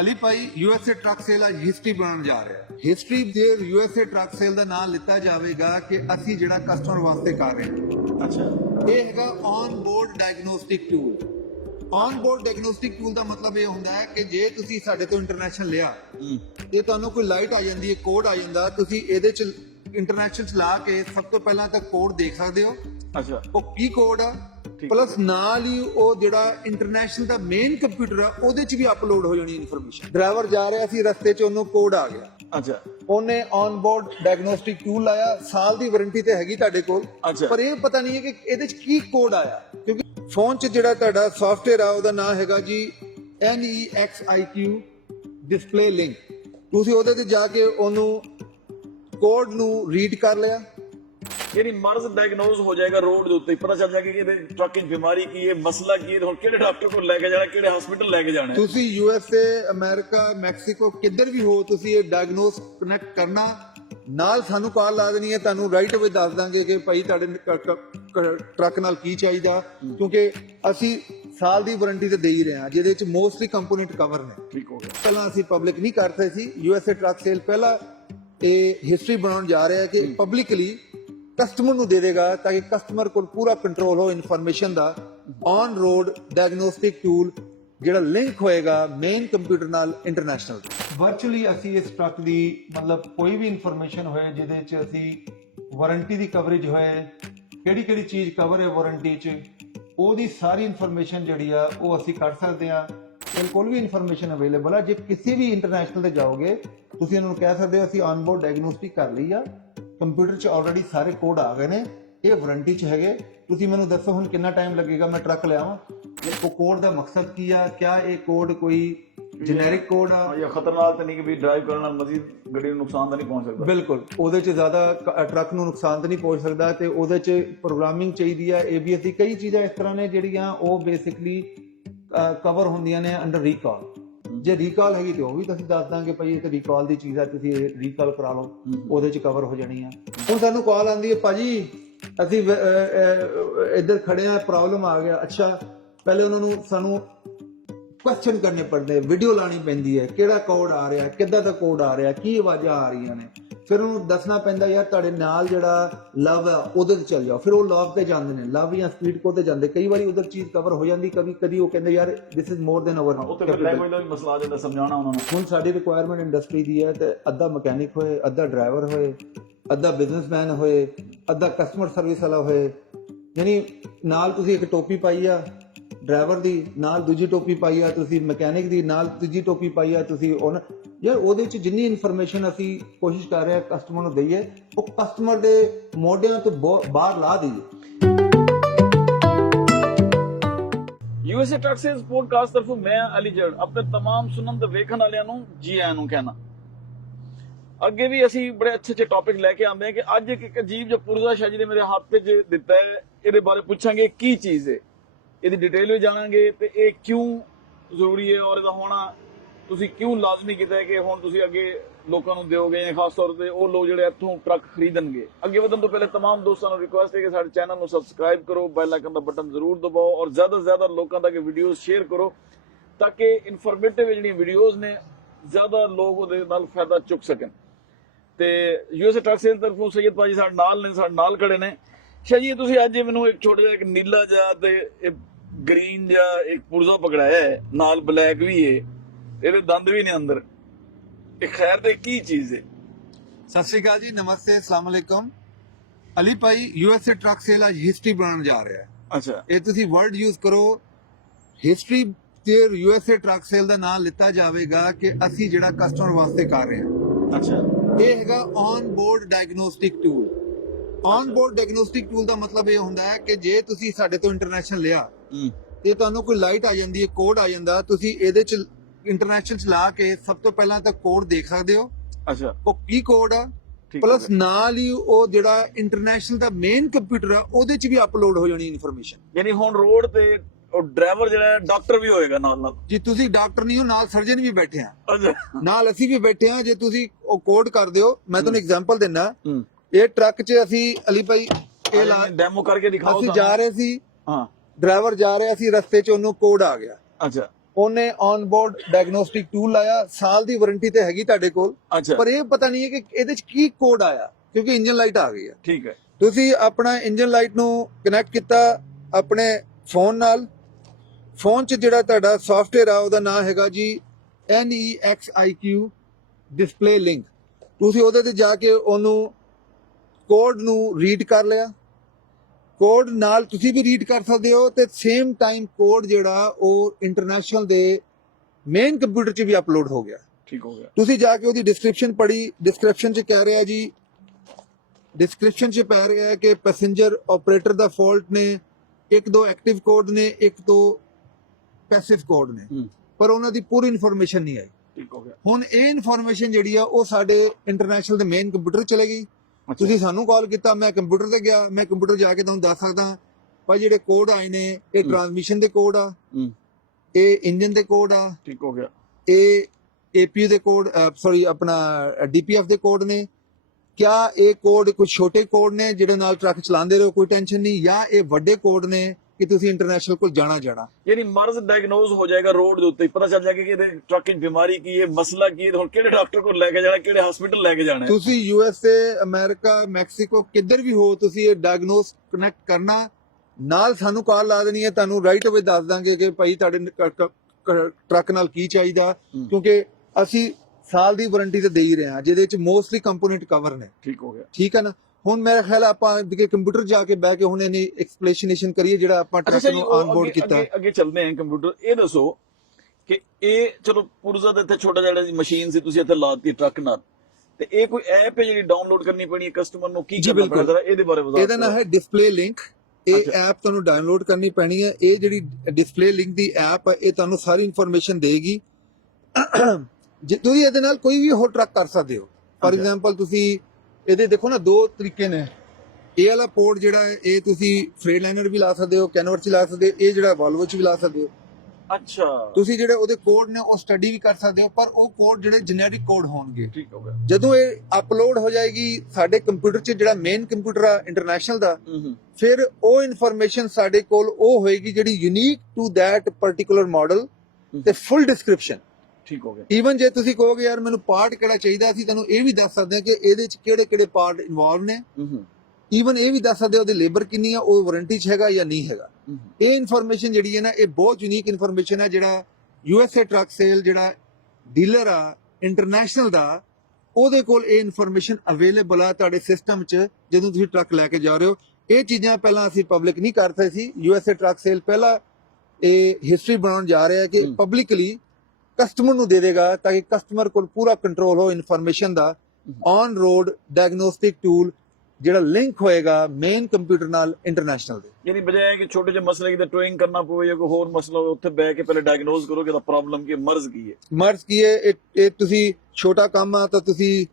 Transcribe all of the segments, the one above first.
ਅਲੀ ਭਾਈ USA truck sale ਅੱਜ history ਬਣਾਉਣ ਜਾ ਰਿਹਾ। ਹੈ ਹਿਸਟਰੀ ਜੇ ਯੂਐਸਏ ਟਰੱਕ ਸੇਲ ਦਾ ਨਾਮ ਲਿੱਤਾ ਜਾਵੇਗਾ ਕਿ ਅਸੀਂ ਜਿਹੜਾ ਕਸਟਮਰ ਵਾਸਤੇ ਕਰ ਰਹੇ ਹਾਂ। ਅੱਛਾ। ਇਹ ਹੈਗਾ on board diagnostic tool on board diagnostic tool ਦਾ ਮਤਲਬ ਇਹ ਹੁੰਦਾ ਹੈ ਕਿ ਜੇ ਤੁਸੀਂ ਸਾਡੇ ਤੋਂ ਇੰਟਰਨੈਸ਼ਨਲ ਲਿਆ ਤੇ ਤੁਹਾਨੂੰ ਕੋਈ ਲਾਈਟ ਆ ਜਾਂਦੀ ਹੈ ਕੋਡ ਆ ਜਾਂਦਾ ਤੁਸੀਂ ਇਹਦੇ ਚ ਇੰਟਰਨੈਸ਼ਨਲ ਚਲਾ ਕੇ ਸਭ ਤੋਂ ਪਹਿਲਾਂ ਤਾਂ ਕੋਡ ਦੇਖ ਸਕਦੇ ਹੋ। ਅੱਛਾ। ਉਹ ਕੀ ਕੋਡ ਆ। ਪਲੱਸ ਨਾਲ ਹੀ ਉਹ ਜਿਹੜਾ ਇੰਟਰਨੈਸ਼ਨਲ ਦਾ ਮੇਨ ਕੰਪਿਊਟਰ ਆ ਉਹਦੇ ਚ ਵੀ ਅਪਲੋਡ ਹੋ ਜਾਣੀ ਇਨਫੋਰਮੇਸ਼ਨ ਡਰਾਈਵਰ ਜਾ ਰਿਹਾ ਸੀ ਰਸਤੇ 'ਚ ਉਹਨੂੰ ਕੋਡ ਆ ਗਿਆ। ਅੱਛਾ। ਉਹਨੇ ਔਨ ਬੋਰਡ ਡਾਇਗਨੋਸਟਿਕ ਟੂਲ ਲਾਇਆ ਸਾਲ ਦੀ ਵਾਰੰਟੀ ਤੇ ਹੈਗੀ ਤੁਹਾਡੇ ਕੋਲ। ਪਰ ਇਹ ਪਤਾ ਨਹੀਂ ਹੈ ਕਿ ਇਹਦੇ 'ਚ ਕੀ ਕੋਡ ਆਇਆ। ਕਿਉਂਕਿ ਫੋਨ 'ਚ ਜਿਹੜਾ ਤੁਹਾਡਾ ਸੌਫਟਵੇਅਰ ਆ ਉਹਦਾ ਨਾਮ ਹੈਗਾ ਜੀ E NEXIQ ਡਿਸਪਲੇ ਲਿੰਕ ਤੁਸੀਂ ਉਹਦੇ ਤੇ ਜਾ ਕੇ ਉਹਨੂੰ ਕੋਡ ਨੂੰ ਰੀਡ ਕਰ ਲਿਆ। ਯਾਨੀ ਮਰਜ਼ ਡਾਇਗਨੋਸ ਹੋ ਜਾਏਗਾ ਰੋਡ ਦੇ ਉੱਤੇ ਪਤਾ ਚੱਲ ਜਾਏਗਾ ਕਿ ਇਹਦੇ ਟਰੱਕ ਦੀ ਬਿਮਾਰੀ ਕੀ ਹੈ ਮਸਲਾ ਕੀ ਹੈ ਹੁਣ ਕਿਹੜੇ ਡਾਕਟਰ ਕੋਲ ਲੈ ਕੇ ਜਾਣਾ ਕਿਹੜੇ ਹਸਪੀਟਲ ਲੈ ਕੇ ਜਾਣਾ। ਤੁਸੀਂ U S A America Mexico ਕਿੱਧਰ ਵੀ ਹੋ ਤੁਸੀਂ ਇਹ ਡਾਇਗਨੋਸ ਕਨੈਕਟ ਕਰਨਾ। ਨਾਲ ਸਾਨੂੰ ਕਾਲ ਲਾ ਦੇਣੀ ਹੈ ਤੁਹਾਨੂੰ ਰਾਈਟ ਅਵੇ ਦੱਸ ਦਾਂਗੇ ਕਿ ਭਾਈ ਤੁਹਾਡੇ ਟਰੱਕ ਨਾਲ ਕੀ ਚਾਹੀਦਾ। ਕਿਉਂਕਿ ਅਸੀਂ ਸਾਲ ਦੀ ਵਾਰੰਟੀ ਤੇ ਦੇ ਹੀ ਰਹੇ ਹਾਂ ਜਿਹਦੇ ਵਿੱਚ ਮੋਸਟਲੀ ਕੰਪੋਨੈਂਟ ਕਵਰ ਨੇ। ਠੀਕ ਹੋ ਗਿਆ। ਪਹਿਲਾਂ ਅਸੀਂ ਪਬਲਿਕ ਨਹੀਂ ਕਰਦੇ ਸੀ U S A truck sale ਪਹਿਲਾਂ ਇਹ ਹਿਸਟਰੀ ਬਣਾਉਣ ਜਾ ਰਿਹਾ ਹੈ ਕਿ ਪਬਲਿਕਲੀ ਕਸਟਮਰ ਨੂੰ ਦੇ ਦੇਗਾ ਤਾਂ ਕਿ ਕਸਟਮਰ ਕੋਲ ਪੂਰਾ ਕੰਟਰੋਲ ਹੋ ਇਨਫੋਰਮੇਸ਼ਨ ਦਾ। ਔਨ ਰੋਡ ਡਾਇਗਨੋਸਟਿਕ ਟੂਲ ਜਿਹੜਾ ਲਿੰਕ ਹੋਏਗਾ ਮੇਨ ਕੰਪਿਊਟਰ ਨਾਲ ਇੰਟਰਨੈਸ਼ਨਲ ਵਰਚੁਅਲੀ ਅਸੀਂ ਇਸ ਟਰੱਕ ਦੀ ਮਤਲਬ ਕੋਈ ਵੀ ਇਨਫੋਰਮੇਸ਼ਨ ਹੋਏ ਜਿਹਦੇ ਵਿੱਚ ਅਸੀਂ ਵਾਰੰਟੀ ਦੀ ਕਵਰੇਜ ਹੋਏ ਕਿਹੜੀ ਕਿਹੜੀ ਚੀਜ਼ ਕਵਰ ਹੈ ਵਾਰੰਟੀ 'ਚ ਉਹਦੀ ਸਾਰੀ ਇਨਫੋਰਮੇਸ਼ਨ ਜਿਹੜੀ ਆ ਉਹ ਅਸੀਂ ਕੱਢ ਸਕਦੇ ਆ ਕੋਲ ਵੀ ਇਨਫੋਰਮੇਸ਼ਨ ਅਵੇਲੇਬਲ ਆ। ਜੇ ਕਿਸੇ ਵੀ ਇੰਟਰਨੈਸ਼ਨਲ ਤੇ ਜਾਓਗੇ ਤੁਸੀਂ ਉਹਨਾਂ ਨੂੰ ਕਹਿ ਸਕਦੇ ਹੋ ਅਸੀਂ ਔਨਬੋਰਡ ਡਾਇਗਨੋਸਟਿਕ ਕਰ ਲਈ ਆ। ਕੰਪਿਊਟਰ 'ਚ ਆਲਰੇਡੀ ਸਾਰੇ ਕੋਡ ਆ ਗਏ ਨੇ। ਇਹ ਵਾਰੰਟੀ 'ਚ ਹੈਗੇ। ਤੁਸੀਂ ਮੈਨੂੰ ਦੱਸੋ ਹੁਣ ਕਿੰਨਾ ਟਾਈਮ ਲੱਗੇਗਾ ਮੈਂ ਟਰੱਕ ਲਿਆਵਾਂ ਉਹ ਕੋਡ ਦਾ ਮਕਸਦ ਕੀ ਆ? ਕਿਆ ਇਹ ਕੋਡ ਕੋਈ ਜੈਨਰਿਕ ਕੋਡ ਆ? ਹਾਂ, ਜਾਂ ਖਤਰਨਾਕ ਤਾਂ ਨਹੀਂ ਕਿ ਵੀ ਡਰਾਈਵ ਕਰਨ ਨਾਲ ਮਜ਼ੀਦ ਗੱਡੀ ਨੂੰ ਨੁਕਸਾਨ ਤਾਂ ਨਹੀਂ ਪਹੁੰਚ ਸਕਦਾ। ਬਿਲਕੁਲ। ਉਹਦੇ 'ਚ ਜ਼ਿਆਦਾ ਟਰੱਕ ਨੂੰ ਨੁਕਸਾਨ ਤਾਂ ਨਹੀਂ ਪਹੁੰਚ ਸਕਦਾ ਤੇ ਉਹਦੇ 'ਚ ਪ੍ਰੋਗਰਾਮਿੰਗ ਚਾਹੀਦੀ ਆ। ABS ਦੀ ਕਈ ਚੀਜ਼ਾਂ ਇਸ ਤਰ੍ਹਾਂ ਨੇ ਜਿਹੜੀਆਂ ਉਹ ਬੇਸਿਕਲੀ ਕਵਰ ਹੁੰਦੀਆਂ ਨੇ ਅੰਡਰ ਰੀਕਾਲ ਜੇ ਰੀਕਾਲ ਹੈਗੀ ਤੇ ਉਹ ਵੀ ਤੁਸੀਂ ਦੱਸ ਦਾਂਗੇ ਭਾਈ ਇਹ ਤਾਂ ਰੀਕਾਲ ਦੀ ਚੀਜ਼ ਆ ਤੁਸੀਂ ਰੀਕਾਲ ਕਰਾ ਲਓ ਉਹਦੇ 'ਚ ਕਵਰ ਹੋ ਜਾਣੀ ਆ। ਹੁਣ ਸਾਨੂੰ ਕਾਲ ਆਂਦੀ ਹੈ ਭਾਜੀ ਅਸੀਂ ਇੱਧਰ ਖੜੇ ਆ ਪ੍ਰੋਬਲਮ ਆ ਗਿਆ। ਅੱਛਾ ਪਹਿਲੇ ਉਹਨਾਂ ਨੂੰ ਸਾਨੂੰ ਕੁਐਸਚਨ ਕਰਨੇ ਪੜਦੇ ਵੀਡੀਓ ਲਾਣੀ ਪੈਂਦੀ ਹੈ ਕਿਹੜਾ ਕੋਡ ਆ ਰਿਹਾ ਕਿੱਦਾਂ ਦਾ ਕੋਡ ਆ ਰਿਹਾ ਕੀ ਆਵਾਜ਼ਾਂ ਆ ਰਹੀਆਂ ਨੇ। ਫਿਰ ਉਹਨੂੰ ਦੱਸਣਾ ਪੈਂਦਾ ਯਾਰ ਤੁਹਾਡੇ ਨਾਲ ਜਿਹੜਾ ਲਵ ਹੈ ਉਹਦੇ ਤੇ ਚੱਲ ਜਾਓ। ਫਿਰ ਉਹ ਲਵ ਤੇ ਜਾਂਦੇ ਨੇ। ਲਵ ਜਾਂ ਸਪੀਡ ਕੋ ਤੇ ਜਾਂਦੇ। ਕਈ ਵਾਰੀ ਉਧਰ ਚੀਜ਼ ਕਵਰ ਹੋ ਜਾਂਦੀ ਕਦੀ ਕਦੀ ਉਹ ਕਹਿੰਦੇ ਯਾਰ this is more than our ਉੱਥੇ ਫਿਰ ਲੈਂਗੁਏਜ ਦਾ ਵੀ ਮਸਲਾ ਆ ਜਾਂਦਾ ਸਮਝਾਉਣਾ ਉਹਨਾਂ ਨੂੰ। ਹੁਣ ਸਾਡੀ ਰਿਕੁਆਇਰਮੈਂਟ ਇੰਡਸਟਰੀ ਦੀ ਹੈ ਤੇ ਅੱਧਾ ਮਕੈਨਿਕ ਹੋਏ ਅੱਧਾ ਡਰਾਈਵਰ ਹੋਏ ਅੱਧਾ ਬਿਜ਼ਨਸਮੈਨ ਹੋਏ ਅੱਧਾ ਕਸਟਮਰ ਸਰਵਿਸ ਵਾਲਾ ਹੋਏ। ਯਾਨੀ ਨਾਲ ਤੁਸੀਂ ਇੱਕ ਟੋਪੀ ਪਾਈ ਆ ਡਰਾਈਵਰ ਦੀ ਨਾਲ ਦੂਜੀ ਟੋਪੀ ਪਾਈ ਆ ਤੁਸੀਂ ਮਕੈਨਿਕ ਦੀ ਨਾਲ ਤੀਜੀ ਟੋਪੀ ਪਾਈ ਆ ਤੁਸੀਂ ਉਹ ਯਾਰ ਉਹਦੇ ਵਿੱਚ ਜਿੰਨੀ ਇਨਫੋਰਮੇਸ਼ਨ ਅਸੀਂ ਕੋਸ਼ਿਸ਼ ਕਰ ਰਹੇ ਆ ਕਸਟਮਰ ਨੂੰ ਦਈਏ ਉਹ ਕਸਟਮਰ ਦੇ ਮੋਢਿਆਂ ਤੋਂ ਬੋ- ਬਾਹਰ ਲਾ ਦਈਏ ਯੂਐਸਏ ਟਰੱਕ ਸੇਲਸ ਪੋਡਕਾਸਟ ਤਰਫੋਂ ਮੈਂ ਅਲੀ ਜੜ ਆਪਣੇ तमाम ਸੁਣਨ ਤੇ ਵੇਖਣ ਵਾਲਿਆਂ ਨੂੰ ਜੀ ਆਇਆਂ ਨੂੰ ਕਹਿਣਾ ਅੱਗੇ ਵੀ ਅਸੀਂ ਬੜੇ ਅੱਛੇ ਅੱਛੇ ਟੌਪਿਕ ਲੈ ਕੇ ਆਉਂਦੇ ਹਾਂ ਕਿ ਅੱਜ ਇੱਕ ਇੱਕ ਅਜੀਬ ਜਿਹਾ ਪੁਰਜ਼ਾ ਸ਼ਾਹ ਜੀ ਨੇ ਮੇਰੇ ਹੱਥ 'ਚ ਦਿੱਤਾ ਹੈ ਇਹਦੇ ਬਾਰੇ ਪੁੱਛਾਂਗੇ ਕੀ ਚੀਜ਼ ਹੈ ਇਹਦੀ ਡਿਟੇਲ ਵੀ ਜਾਣਾਂਗੇ ਤੇ ਇਹ ਕਿਉਂ ਜ਼ਰੂਰੀ ਹੈ ਔਰ ਇਹਦਾ ਹੋਣਾ ਤੁਸੀਂ ਕਿਉਂ ਲਾਜ਼ਮੀ ਕੀਤਾ ਹੈ ਕਿ ਹੁਣ ਤੁਸੀਂ ਅੱਗੇ ਲੋਕਾਂ ਨੂੰ ਦਿਓਗੇ ਜਾਂ ਖਾਸ ਤੌਰ ਤੇ ਉਹ ਲੋਕ ਜਿਹੜੇ ਇੱਥੋਂ ਟਰੱਕ ਖਰੀਦਣਗੇ ਅੱਗੇ ਵਧਣ ਤੋਂ ਪਹਿਲੇ तमाम ਦੋਸਤਾਂ ਨੂੰ ਰਿਕੁਐਸਟ ਹੈ ਕਿ ਸਾਡੇ ਚੈਨਲ ਨੂੰ ਸਬਸਕ੍ਰਾਈਬ ਕਰੋ ਬੈਲ ਆਈਕਨ ਦਾ ਬਟਨ ਜ਼ਰੂਰ ਦਬਾਓ ਔਰ ਜ਼ਿਆਦਾ ਤੋਂ ਜ਼ਿਆਦਾ ਲੋਕਾਂ ਤੱਕ ਵੀਡੀਓਜ਼ ਸ਼ੇਅਰ ਕਰੋ ਤਾਂ ਕਿ ਇਨਫੋਰਮੇਟਿਵ ਜਿਹੜੀਆਂ ਵੀਡੀਓਜ਼ ਨੇ ਜ਼ਿਆਦਾ ਲੋਕ ਉਹਦੇ ਨਾਲ ਫਾਇਦਾ ਚੁੱਕ ਸਕਣ ਤੇ ਯੂਐਸ ਟਰੱਕ ਸੇਲ ਤਰਫੋਂ ਸੈਯਦ ਭਾਜੀ ਸਾਡੇ ਨਾਲ ਨੇ ਸਾਡੇ ਨਾਲ ਖੜੇ ਨੇ ਸ਼ਾਹ ਜੀ ਤੁਸੀਂ ਅੱਜ ਇਹ ਮੈਨੂੰ ਇੱਕ ਛੋਟਾ ਜਿਹਾ ਇੱਕ ਨੀਲਾ ਜਿਹਾ ਤੇ ਇਹ ਗ੍ਰੀਨ ਜਿਹਾ ਇੱਕ ਪੁਰਜ਼ਾ ਪਕੜਾਇਆ ਹੈ ਨਾਲ ਬਲੈਕ ਵੀ ਹੈ ਇਹਦੇ ਦੰਦ ਵੀ ਨੇ ਅੰਦਰ। ਇਹ ਖੈਰ ਤੇ ਕੀ ਚੀਜ਼ ਹੈ ਸਤਿ ਸ਼੍ਰੀ ਅਕਾਲ ਜੀ ਨਮਸਤੇ ਅਸਲਾਮ ਅਲੈਕੁਮ। Ali Bhai USA truck sale ਅੱਜ ਹਿਸਟਰੀ ਬਣਾਉਣ ਜਾ ਰਿਹਾ ਹੈ। ਅੱਛਾ। ਇਹ ਤੁਸੀਂ ਵਰਡ ਯੂਜ਼ ਕਰੋ ਹਿਸਟਰੀ ਤੇ ਯੂਐਸਏ ਟਰੱਕ ਸੇਲ ਦਾ ਨਾਮ ਲਿੱਤਾ ਜਾਵੇਗਾ ਕਿ ਅਸੀਂ ਜਿਹੜਾ ਕਸਟਮਰ ਵਾਸਤੇ ਕਰ ਰਹੇ ਹਾਂ। ਅੱਛਾ। ਇਹ ਹੈਗਾ on board diagnostic tool on board diagnostic tool ਦਾ ਮਤਲਬ ਇਹ ਹੁੰਦਾ ਹੈ ਕਿ ਜੇ ਤੁਸੀਂ ਸਾਡੇ ਤੋਂ ਇੰਟਰਨੈਸ਼ਨਲ ਲਿਆ ਤੇ ਤੁਹਾਨੂੰ ਕੋਈ ਲਾਈਟ ਆ ਜਾਂਦੀ ਹੈ ਕੋਡ ਆ ਜਾਂਦਾ ਤੁਸੀਂ ਇਹਦੇ ਚ ਇੰਟਰਨੈਸ਼ਨਲ ਚਲਾ ਕੇ ਸਭ ਤੋਂ ਪਹਿਲਾਂ ਤਾਂ ਕੋਡ ਦੇਖ ਸਕਦੇ ਹੋ। ਅੱਛਾ। ਉਹ ਕੀ ਕੋਡ ਆ? ਹੋ। ਪਲੱਸ। ਨਾਲ ਹੀ ਉਹ ਜਿਹੜਾ ਇੰਟਰਨੈਸ਼ਨਲ ਦਾ ਮੇਨ ਕੰਪਿਊਟਰ ਆ ਉਹਦੇ ਚ ਵੀ ਅਪਲੋਡ ਹੋ ਜਾਣੀ ਇਨਫੋਰਮੇਸ਼ਨ ਯਾਨੀ ਹੁਣ ਰੋਡ ਤੇ ਉਹ ਡਰਾਈਵਰ ਜਿਹੜਾ ਡਾਕਟਰ ਵੀ ਹੋਏਗਾ ਨਾਲ ਨਾਲ। ਜੇ ਤੁਸੀਂ ਡਾਕਟਰ ਨਹੀਂ ਹੋ ਨਾਲ ਸਰਜਨ ਵੀ ਬੈਠੇ ਆ। ਅੱਛਾ। ਨਾਲ ਅਸੀਂ ਵੀ ਬੈਠੇ ਆ ਜੇ ਤੁਸੀਂ ਉਹ ਕੋਡ ਕਰ ਦਿਓ ਮੈਂ ਤੁਹਾਨੂੰ ਐਗਜ਼ਾਮਪਲ ਹੂੰ। ਇਹ ਟਰੱਕ 'ਚ ਅਸੀਂ ਅਲੀ ਭਾਈ ਇਹ ਲਾ- ਡੈਮੋ ਕਰਕੇ ਦਿਖਾਓ ਅਸੀਂ। ਜਾ ਰਹੇ ਸੀ। ਹਾਂ। ਡਰਾਈਵਰ ਜਾ ਰਿਹਾ ਸੀ ਰਸਤੇ 'ਚ ਉਹਨੂੰ ਕੋਡ ਆ ਗਿਆ। ਅੱਛਾ। ਉਹਨੇ ਔਨ ਬੋਰਡ ਡਾਇਗਨੋਸਟਿਕ ਟੂਲ ਲਾਇਆ ਸਾਲ ਦੀ ਵਾਰੰਟੀ ਤੇ ਹੈਗੀ ਤੁਹਾਡੇ ਕੋਲ। ਅੱਛਾ। ਪਰ ਇਹ ਪਤਾ ਨਹੀਂ ਹੈ ਕਿ ਇਹਦੇ ਚ ਕੀ ਕੋਡ ਆਇਆ ਕਿਉਂਕਿ ਇੰਜਨ ਲਾਈਟ ਆ ਗਈ ਹੈ। ਠੀਕ ਹੈ। ਤੁਸੀਂ ਆਪਣਾ ਇੰਜਨ ਲਾਈਟ ਨੂੰ ਕਨੈਕਟ ਕੀਤਾ ਆਪਣੇ ਫੋਨ ਨਾਲ। ਫੋਨ 'ਚ ਜਿਹੜਾ ਤੁਹਾਡਾ ਸੌਫਟਵੇਅਰ ਆ ਉਹਦਾ ਨਾਮ ਹੈਗਾ ਜੀ E NEXIQ ਡਿਸਪਲੇ ਲਿੰਕ ਤੁਸੀਂ ਉਹਦੇ ਤੇ ਜਾ ਕੇ ਉਹਨੂੰ ਕੋਡ ਨੂੰ ਰੀਡ ਕਰ ਲਿਆ। ਕੋਡ ਨਾਲ ਤੁਸੀਂ ਵੀ ਰੀਡ ਕਰ ਸਕਦੇ ਹੋ ਤੇ ਸੇਮ ਟਾਈਮ ਕੋਡ ਜਿਹੜਾ ਉਹ ਇੰਟਰਨੈਸ਼ਨਲ ਦੇ ਮੇਨ ਕੰਪਿਊਟਰ 'ਚ ਵੀ ਅਪਲੋਡ ਹੋ ਗਿਆ। ਠੀਕ ਹੋ ਗਿਆ। ਤੁਸੀਂ ਜਾ ਕੇ ਉਹਦੀ ਡਿਸਕ੍ਰਿਪਸ਼ਨ ਪੜ੍ਹੀ ਡਿਸਕ੍ਰਿਪਸ਼ਨ 'ਚ ਕਹਿ ਰਿਹਾ ਜੀ ਡਿਸਕ੍ਰਿਪਸ਼ਨ 'ਚ ਪੈ ਰਿਹਾ ਹੈ ਕਿ ਪੈਸੇਂਜਰ ਆਪਰੇਟਰ ਦਾ ਫਾਲਟ ਨੇ ਇੱਕ ਦੋ ਐਕਟਿਵ ਕੋਡ ਨੇ ਇੱਕ ਦੋ ਪੈਸਿਵ ਕੋਡ ਨੇ। ਪਰ ਉਹਨਾਂ ਦੀ ਪੂਰੀ ਇਨਫੋਰਮੇਸ਼ਨ ਨਹੀਂ ਆਈ। ਠੀਕ ਹੋ ਗਿਆ। ਹੁਣ ਇਹ ਇਨਫੋਰਮੇਸ਼ਨ ਜਿਹੜੀ ਆ ਉਹ ਸਾਡੇ ਇੰਟਰਨੈਸ਼ਨਲ ਦੇ ਮੇਨ ਕੰਪਿਊਟਰ ਚਲੇ ਗਈ। ਤੁਸੀਂ ਸਾਨੂੰ ਕਾਲ ਕੀਤਾ ਮੈਂ ਕੰਪਿਊਟਰ ਤੇ ਗਿਆ ਮੈਂ ਕੰਪਿਊਟਰ ਜਾ ਕੇ ਤੁਹਾਨੂੰ ਦੱਸ ਸਕਦਾ ਭਾਈ ਜਿਹੜੇ ਕੋਡ ਆਏ ਨੇ ਇਹ। ਟਰਾਂਸਮਿਸ਼ਨ ਦੇ ਕੋਡ ਆ। ਇਹ ਇੰਜਨ ਦੇ ਕੋਡ ਆ। ਠੀਕ ਹੋ ਗਿਆ। ਇਹ ਏਪੀਯੂ ਦੇ ਕੋਡ ਸੌਰੀ ਆਪਣਾ ਡੀਪੀਐਫ ਦੇ ਕੋਡ ਨੇ। ਕਿਆ ਇਹ ਕੋਡ ਕੁਝ ਛੋਟੇ ਕੋਡ ਨੇ ਜਿਹੜੇ ਨਾਲ ਟਰੱਕ ਚਲਾਉਂਦੇ ਰਹੋ ਕੋਈ ਟੈਨਸ਼ਨ ਨਹੀਂ। ਜਾਂ ਇਹ ਵੱਡੇ ਕੋਡ ਨੇ ਕਿ ਤੁਸੀਂ ਇੰਟਰਨੈਸ਼ਨਲ ਕੋਲ ਜਾਣਾ ਜਾਣਾ। ਯਾਨੀ ਮਰਜ਼ ਡਾਇਗਨੋਜ਼ ਹੋ ਜਾਏਗਾ ਰੋਡ ਦੇ ਉੱਤੇ। ਪਤਾ ਚੱਲ ਜਾਏਗਾ ਕਿ ਇਹਦੇ ਟਰੱਕ 'ਚ ਬਿਮਾਰੀ ਕੀ ਹੈ ਮਸਲਾ ਕੀ ਹੈ ਹੁਣ ਕਿਹੜੇ ਡਾਕਟਰ ਕੋਲ ਲੈ ਕੇ ਜਾਣਾ ਕਿਹੜੇ ਹਸਪੀਟਲ ਲੈ ਕੇ ਜਾਣਾ। ਤੁਸੀਂ U S A America Mexico ਕਿੱਧਰ ਵੀ ਹੋ ਤੁਸੀਂ ਇਹ ਡਾਇਗਨੋਸ ਕਨੈਕਟ ਕਰਨਾ। ਨਾਲ ਸਾਨੂੰ ਕਾਲ ਲਾ ਦੇਣੀ ਹੈ ਤੁਹਾਨੂੰ ਰਾਈਟ ਅਵੇ ਦੱਸ ਦਾਂਗੇ ਕਿ ਭਾਈ ਤੁਹਾਡੇ ਟਰੱਕ ਨਾਲ ਕੀ ਚਾਹੀਦਾ। ਕਿਉਂਕਿ ਅਸੀਂ ਸਾਲ ਦੀ ਵਾਰੰਟੀ ਤੇ ਦੇ ਹੀ ਰਹੇ ਹਾਂ ਜਿਹਦੇ ਵਿੱਚ ਮੋਸਟਲੀ ਕੰਪੋਨੈਂਟ ਕਵਰ ਨੇ। ਠੀਕ ਹੋ ਗਿਆ। ਠੀਕ ਹੈ ਨਾ? ਹੁਣ ਮੇਰਾ ਖਿਆਲ ਆਪਾਂ ਕਿ ਕੰਪਿਊਟਰ ਜਾ ਕੇ ਬਹਿ ਕੇ ਹੁਣ ਇਹਨੀ ਐਕਸਪਲੇਨੇਸ਼ਨ ਕਰੀਏ ਜਿਹੜਾ ਆਪਾਂ ਟਰੱਕ ਨੂੰ ਉਹ ਆਨ ਬੋਰਡ ਅੱਗੇ- ਕੀਤਾ। ਅੱਗੇ ਚੱਲਦੇ ਹਾਂ ਕੰਪਿਊਟਰ। ਇਹ ਦੱਸੋ ਕਿ ਇਹ ਚਲੋ ਪੁਰਜ਼ਾ ਦੇ ਇੱਥੇ ਛੋਟਾ ਜਿਹੜਾ ਜੀ ਮਸ਼ੀਨ ਸੀ ਤੁਸੀਂ ਇੱਥੇ ਲਾਤੀ ਟਰੱਕ ਨਾਲ। ਤੇ ਇਹ ਕੋਈ ਐਪ ਹੈ ਜਿਹੜੀ ਡਾਊਨਲੋਡ ਕਰਨੀ ਪੈਣੀ ਹੈ ਕਸਟਮਰ ਨੂੰ? ਕੀ ਕਰਨਾ ਪੈਣਾ। ਜ਼ਰਾ ਇਹਦੇ ਬਾਰੇ ਬਤਾ ਇਹਦਾ ਨਾਮ ਹੈ ਡਿਸਪਲੇ ਲਿੰਕ ਇਹ। ਐਪ ਤੁਹਾਨੂੰ ਡਾਊਨਲੋਡ ਕਰਨੀ ਪੈਣੀ ਹੈ। ਇਹ ਜਿਹੜੀ ਡਿਸਪਲੇ ਲਿੰਕ ਦੀ ਐਪ ਹੈ ਇਹ ਤੁਹਾਨੂੰ ਸਾਰੀ ਇਨਫੋਰਮੇਸ਼ਨ ਦੇਗੀ। ਜੇ ਤੁਸੀਂ ਇਹਦੇ ਨਾਲ ਕੋਈ ਵੀ ਹੋਰ ਟਰੱਕ ਕਰ ਸਕਦੇ ਹੋ। ਫਾਰ। ਐਗਜ਼ਾਮਪਲ ਤੁਸੀਂ ਇਹਦੇ ਦੇਖੋ ਨਾ ਦੋ ਤਰੀਕੇ ਨੇ। ਇਹ ਵਾਲਾ ਪੋਰਟ ਜਿਹੜਾ ਹੈ ਇਹ ਤੁਸੀਂ ਫ੍ਰੇਲਾਈਨਰ ਵੀ ਲਾ ਸਕਦੇ ਹੋ ਕੈਨਵਰ ਚ ਲਾ ਸਕਦੇ ਹੋ ਇਹ ਜਿਹੜਾ ਵਾਲਵੋ ਚ ਵੀ ਲਾ ਸਕਦੇ ਹੋ। ਅੱਛਾ। ਤੁਸੀਂ ਜਿਹੜੇ ਉਹਦੇ ਕੋਡ ਨੇ ਉਹ ਸਟੱਡੀ ਵੀ ਕਰ ਸਕਦੇ ਹੋ ਪਰ ਉਹ ਕੋਡ ਜਿਹੜੇ ਜੈਨਰਿਕ ਕੋਡ ਹੋਣਗੇ। ਠੀਕ ਹੋ ਗਿਆ। ਜਦੋਂ ਇਹ ਅਪਲੋਡ ਹੋ ਜਾਏਗੀ ਸਾਡੇ ਕੰਪਿਊਟਰ 'ਚ ਜਿਹੜਾ ਮੇਨ ਕੰਪਿਊਟਰ ਆ ਇੰਟਰਨੈਸ਼ਨਲ ਦਾ ਫਿਰ ਉਹ ਇਨਫੋਰਮੇਸ਼ਨ ਸਾਡੇ ਕੋਲ ਉਹ ਹੋਏਗੀ ਜਿਹੜੀ unique to that particular model ਤੇ ਫੁੱਲ ਡਿਸਕ੍ਰਿਪਸ਼ਨ ਠੀਕ ਹੋ ਗਿਆ। ਈਵਨ ਜੇ ਤੁਸੀਂ ਕਹੋਗੇ ਯਾਰ ਮੈਨੂੰ ਪਾਰਟ ਕਿਹੜਾ ਚਾਹੀਦਾ ਸੀ ਤੁਹਾਨੂੰ ਇਹ ਵੀ ਦੱਸ ਸਕਦੇ ਹਾਂ ਕਿ ਇਹਦੇ 'ਚ ਕਿਹੜੇ ਕਿਹੜੇ ਪਾਰਟ ਇਨਵੋਲਵ ਨੇ। ਈਵਨ ਇਹ ਵੀ ਦੱਸ ਸਕਦੇ ਹੋ ਉਹਦੀ ਲੇਬਰ ਕਿੰਨੀ ਆ ਉਹ ਵਾਰੰਟੀ 'ਚ ਹੈਗਾ ਜਾਂ ਨਹੀਂ ਹੈਗਾ। ਇਹ ਇਨਫੋਰਮੇਸ਼ਨ ਜਿਹੜੀ ਹੈ ਨਾ ਇਹ ਬਹੁਤ ਯੂਨੀਕ ਇਨਫੋਰਮੇਸ਼ਨ ਹੈ ਜਿਹੜਾ ਯੂਐਸਏ ਟਰੱਕ ਸੇਲ ਜਿਹੜਾ ਡੀਲਰ ਆ ਇੰਟਰਨੈਸ਼ਨਲ ਦਾ ਉਹਦੇ ਕੋਲ ਇਹ ਇਨਫੋਰਮੇਸ਼ਨ ਅਵੇਲੇਬਲ ਆ ਤੁਹਾਡੇ ਸਿਸਟਮ 'ਚ ਜਦੋਂ ਤੁਸੀਂ ਟਰੱਕ ਲੈ ਕੇ ਜਾ ਰਹੇ ਹੋ। ਇਹ ਚੀਜ਼ਾਂ ਪਹਿਲਾਂ ਅਸੀਂ ਪਬਲਿਕ ਨਹੀਂ ਕਰਦੇ ਸੀ। ਯੂਐਸਏ ਟਰੱਕ ਸੇਲ ਪਹਿਲਾਂ ਇਹ ਹਿਸਟਰੀ ਬਣਾਉਣ ਜਾ ਰਿਹਾ ਕਿ। ਪਬਲਿਕਲੀ ਕਸਟਮਰ ਨੂੰ ਦੇ ਦੇਗਾ ਤਾਂ ਕਿ ਕਸਟਮਰ ਕੋਲ ਪੂਰਾ ਕੰਟਰੋਲ ਹੋ ਇਨਫੋਰਮੇਸ਼ਨ ਦਾ ਔਨ ਰੋਡ ਡਾਇਗਨੋਸਟਿਕ ਟੂਲ ਜਿਹੜਾ ਲਿੰਕ ਹੋਏਗਾ ਮੇਨ ਕੰਪਿਊਟਰ ਨਾਲ ਇੰਟਰਨੈਸ਼ਨਲ ਦੇ। ਯਾਨੀ ਬਜਾਏ ਕਿ ਛੋਟੇ ਜਿਹੇ ਮਸਲੇ ਦੀ ਟ੍ਰੇਨਿੰਗ ਕਰਨਾ ਪਵੇ ਜਾਂ ਕੋਈ ਹੋਰ ਮਸਲਾ ਹੋਵੇ ਉੱਥੇ ਬਹਿ ਕੇ ਪਹਿਲੇ ਡਾਇਗਨੋਜ਼ ਕਰੋਗੇ ਤਾਂ ਪ੍ਰੋਬਲਮ ਕੀ ਮਰਜ਼ ਕੀ ਹੈ? ਮਰਜ਼ ਕੀ ਹੈ? ਇਹ ਤੁਸੀਂ ਛੋਟਾ ਕੰਮ ਆ ਤਾਂ ਤੁਸੀਂ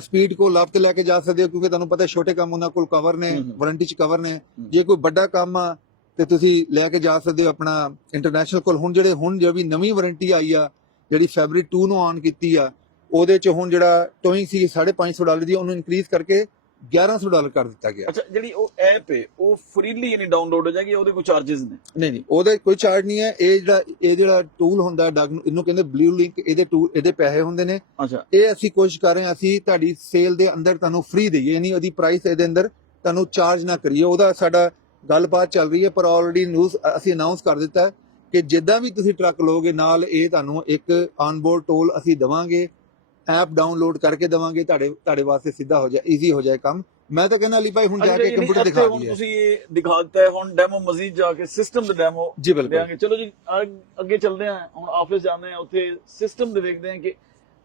ਸਪੀਡ ਕੋ ਤੇ ਲੈ ਕੇ ਜਾ ਸਕਦੇ ਹੋ ਕਿਉਂਕਿ ਤੁਹਾਨੂੰ ਪਤਾ ਛੋਟੇ ਕੰਮ ਉਹਨਾਂ ਕੋਲ ਕਵਰ ਨੇ। ਵਾਰੰਟੀ ਚ ਕਵਰ ਨੇ। ਜੇ ਕੋਈ ਵੱਡਾ ਕੰਮ ਆ ਤੇ ਤੁਸੀਂ ਲੈ ਕੇ ਜਾ ਸਕਦੇ ਹੋ ਆਪਣਾ ਇੰਟਰਨੈਸ਼ਨਲ ਕੋਲ। ਹੁਣ ਜਿਹੜੇ ਹੁਣ ਜਿਹੜੀ ਨਵੀਂ ਵਾਰੰਟੀ ਆਈ ਆ ਜਿਹੜੀ ਫੈਬਰੀ 2 ਨੂੰ ਆਨ ਕੀਤੀ ਆ ਉਹਦੇ ਚ ਹੁਣ ਜਿਹੜਾ ਟੋਇੰਗ ਸੀ 550 ਡਾਲਰ ਦੀ ਉਹਨੂੰ ਇਨਕਰੀਜ਼ ਕਰਕੇ 1100 ਡਾਲਰ ਕਰ ਦਿੱਤਾ ਗਿਆ। ਅੱਛਾ ਜਿਹੜੀ ਉਹ ਐਪ ਹੈ ਉਹ ਫ੍ਰੀਲੀ ਯਾਨੀ ਡਾਊਨਲੋਡ ਹੋ ਜਾਏਗੀ ਉਹਦੇ ਕੋਈ ਚਾਰजेस ਨੇ? ਨਹੀਂ ਨਹੀਂ ਉਹਦਾ ਕੋਈ ਚਾਰਜ ਨਹੀਂ ਹੈ। ਇਹ ਜਿਹੜਾ ਇਹ ਜਿਹੜਾ ਟੂਲ ਹੁੰਦਾ ਡਾਗ ਇਹਨੂੰ ਕਹਿੰਦੇ ਬਲੂ ਲਿੰਕ ਇਹਦੇ ਟੂਲ ਇਹਦੇ ਪੈਸੇ ਹੁੰਦੇ ਨੇ। ਅੱਛਾ। ਇਹ ਅਸੀਂ ਕੋਸ਼ਿਸ਼ ਕਰ ਰਹੇ ਹਾਂ ਅਸੀਂ ਤੁਹਾਡੀ ਸੇਲ ਦੇ ਅੰਦਰ ਤੁਹਾਨੂੰ ਫ੍ਰੀ ਦਈਏ ਯਾਨੀ ਉਹਦੀ ਪ੍ਰਾਈਸ ਇਹਦੇ ਅੰਦਰ ਤੁਹਾਨੂੰ ਚਾਰਜ ਨਾ ਕਰੀਏ। ਉਹਦਾ ਸਾਡਾ ਗੱਲਬਾਤ ਚੱਲ ਰਹੀ ਹੈ ਪਰ ਆਲਰੇਡੀ ਨਿਊਜ਼ ਅਸੀਂ ਅਨਾਉਂਸ ਕਰ ਦਿੱਤਾ ਹੈ ਕਿ ਜਿੱਦਾਂ ਵੀ ਤੁਸੀਂ ਟਰੱਕ ਲਓਗੇ ਨਾਲ ਇਹ ਤੁਹਾਨੂੰ ਇੱਕ ਔਨਬੋਰਡ ਟੋਲ ਅਸੀਂ ਦਵਾਂਗੇ ਐਪ ਡਾਊਨਲੋਡ ਕਰਕੇ ਦਵਾਂਗੇ ਤੁਹਾਡੇ ਤੁਹਾਡੇ ਵਾਸਤੇ ਸਿੱਧਾ ਹੋ ਜਾਏ ਈਜ਼ੀ ਹੋ ਜਾਏ ਕੰਮ। ਮੈਂ ਤਾਂ ਕਹਿੰਦਾ ਅਲੀ ਭਾਈ ਹੁਣ ਜਾ ਕੇ ਕੰਪਿਊਟਰ ਦਿਖਾ ਹੁਣ ਦਈਏ। ਤੁਸੀਂ ਇਹ ਦਿਖਾ ਦਿੱਤਾ ਹੈ ਹੁਣ ਡੈਮੋ ਮਜ਼ੀਦ ਜਾ ਕੇ ਸਿਸਟਮ ਦੇ ਡੈਮੋ ਦੇਾਂਗੇ ਚਲੋ ਜੀ ਅੱਗੇ ਚੱਲਦੇ ਹਾਂ ਹੁਣ ਆਫਿਸ ਜਾਂਦੇ ਹਾਂ ਉੱਥੇ ਸਿਸਟਮ ਦੇ ਦੇਖਦੇ ਹਾਂ ਕਿ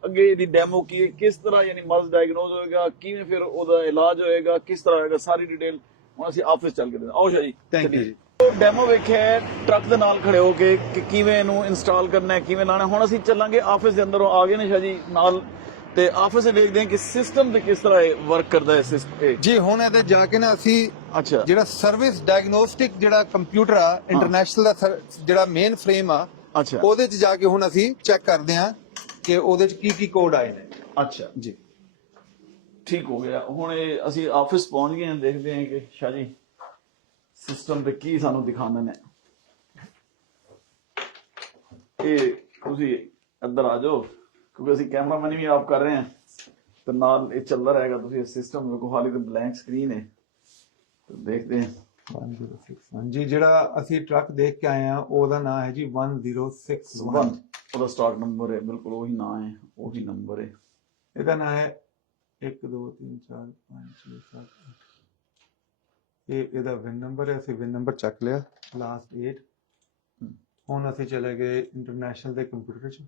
ਅੱਗੇ ਇਹਦੀ ਡੈਮੋ ਕੀ ਕਿਸ ਤਰ੍ਹਾਂ ਯਾਨੀ ਮਰਜ਼ ਡਾਇਗਨੋਜ਼ ਹੋਏਗਾ ਕਿਵੇਂ ਫਿਰ ਉਹਦਾ ਇਲਾਜ ਹੋਏਗਾ ਕਿਸ ਤਰ੍ਹਾਂ ਹੋਏਗਾ ਸਾਰੀ ਡਿਟੇਲ ਹੁਣ ਅਸੀਂ ਆਫਿਸ ਚੱਲ ਕੇ ਆਓ ਸ਼ਾਹ ਜੀ ਥੈਂਕ ਯੂ ਜੀ। ਡੈਮੋ ਵੇਖਿਆ ਟਰੱਕ ਦੇ ਨਾਲ ਖੜੇ ਹੋ ਕੇ ਕਿ ਕਿਵੇਂ ਇਹਨੂੰ ਇੰਸਟਾਲ ਕਰਨਾ ਹੈ ਕਿਵੇਂ ਲਾਣਾ। ਹੁਣ ਅਸੀਂ ਚੱਲਾਂਗੇ ਆਫਿਸ ਦੇ ਅੰਦਰ ਆ ਗਏ ਨੇ ਸ਼ਾਹ ਜੀ ਨਾਲ। ਤੇ ਆਫਿਸ 'ਚ ਦੇਖਦੇ ਹਾਂ ਕਿ ਸਿਸਟਮ ਤੇ ਕਿਸ ਤਰ੍ਹਾਂ ਇਹ ਵਰਕ ਕਰਦਾ ਹੈ ਸਿਸਟਮ ਜੀ ਹੁਣ ਇਹਦੇ ਜਾ ਕੇ ਨਾ ਅਸੀਂ ਅੱਛਾ। ਜਿਹੜਾ ਸਰਵਿਸ ਡਾਇਗਨੋਸਟਿਕ ਜਿਹੜਾ ਕੰਪਿਊਟਰ ਆ ਇੰਟਰਨੈਸ਼ਨਲ ਦਾ ਜਿਹੜਾ ਮੇਨ ਫਰੇਮ ਆ ਅੱਛਾ। ਉਹਦੇ 'ਚ ਜਾ ਕੇ ਹੁਣ ਅਸੀਂ ਚੈੱਕ ਕਰਦੇ ਹਾਂ ਕਿ ਉਹਦੇ 'ਚ ਕੀ ਕੀ ਕੋਡ ਆਏ ਨੇ। ਅੱਛਾ। ਜੀ। ਠੀਕ ਹੋ ਗਿਆ। ਹੁਣ ਇਹ ਅਸੀਂ ਆਫਿਸ ਪਹੁੰਚ ਗਏ ਹਾਂ ਦੇਖਦੇ ਹਾਂ ਕਿ ਸ਼ਾਹ ਜੀ ਸਿਸਟਮ ਤੇ ਕੀ ਸਾਨੂੰ ਦਿਖਾਉਂਦੇ ਨੇ। ਇਹ ਤੁਸੀਂ ਇੱਧਰ ਆ ਜਾਓ ਕਿਉਂਕਿ ਅਸੀਂ ਕੈਮਰਾਮੈਨ ਵੀ ਆਪ ਕਰ ਰਹੇ ਹਾਂ। ਤੇ ਨਾਲ ਇਹ ਚੱਲਦਾ ਰਹੇਗਾ ਤੁਸੀਂ ਸਿਸਟਮ ਵੇਖੋ ਹਾਲੀ ਤਾਂ ਬਲੈਂਕ ਸਕਰੀਨ ਹੈ। ਤੇ ਦੇਖਦੇ ਹਾਂ। 1061 ਹਾਂਜੀ ਜਿਹੜਾ ਅਸੀਂ ਟਰੱਕ ਦੇਖ ਕੇ ਆਏ ਆ ਉਹਦਾ ਨਾਮ ਹੈ ਜੀ 1061 ਵਨ ਉਹਦਾ ਸਟਾਕ ਨੰਬਰ ਹੈ ਬਿਲਕੁਲ ਉਹੀ ਨਾਂ ਹੈ ਉਹੀ ਨੰਬਰ ਹੈ। ਇਹਦਾ ਨਾਮ ਹੈ 1 2 3 4 5 6 7 8 ਇਹ, ਇਹਦਾ ਵਿਨ ਨੰਬਰ ਹੈ, ਅਸੀਂ ਵਿਨ ਨੰਬਰ ਚੱਕ ਲਿਆ ਲਾਸਟ 8 ਹੁਣ ਅਸੀਂ ਚਲੇ ਗਏ ਇੰਟਰਨੈਸ਼ਨਲ ਦੇ ਕੰਪਿਊਟਰ 'ਚ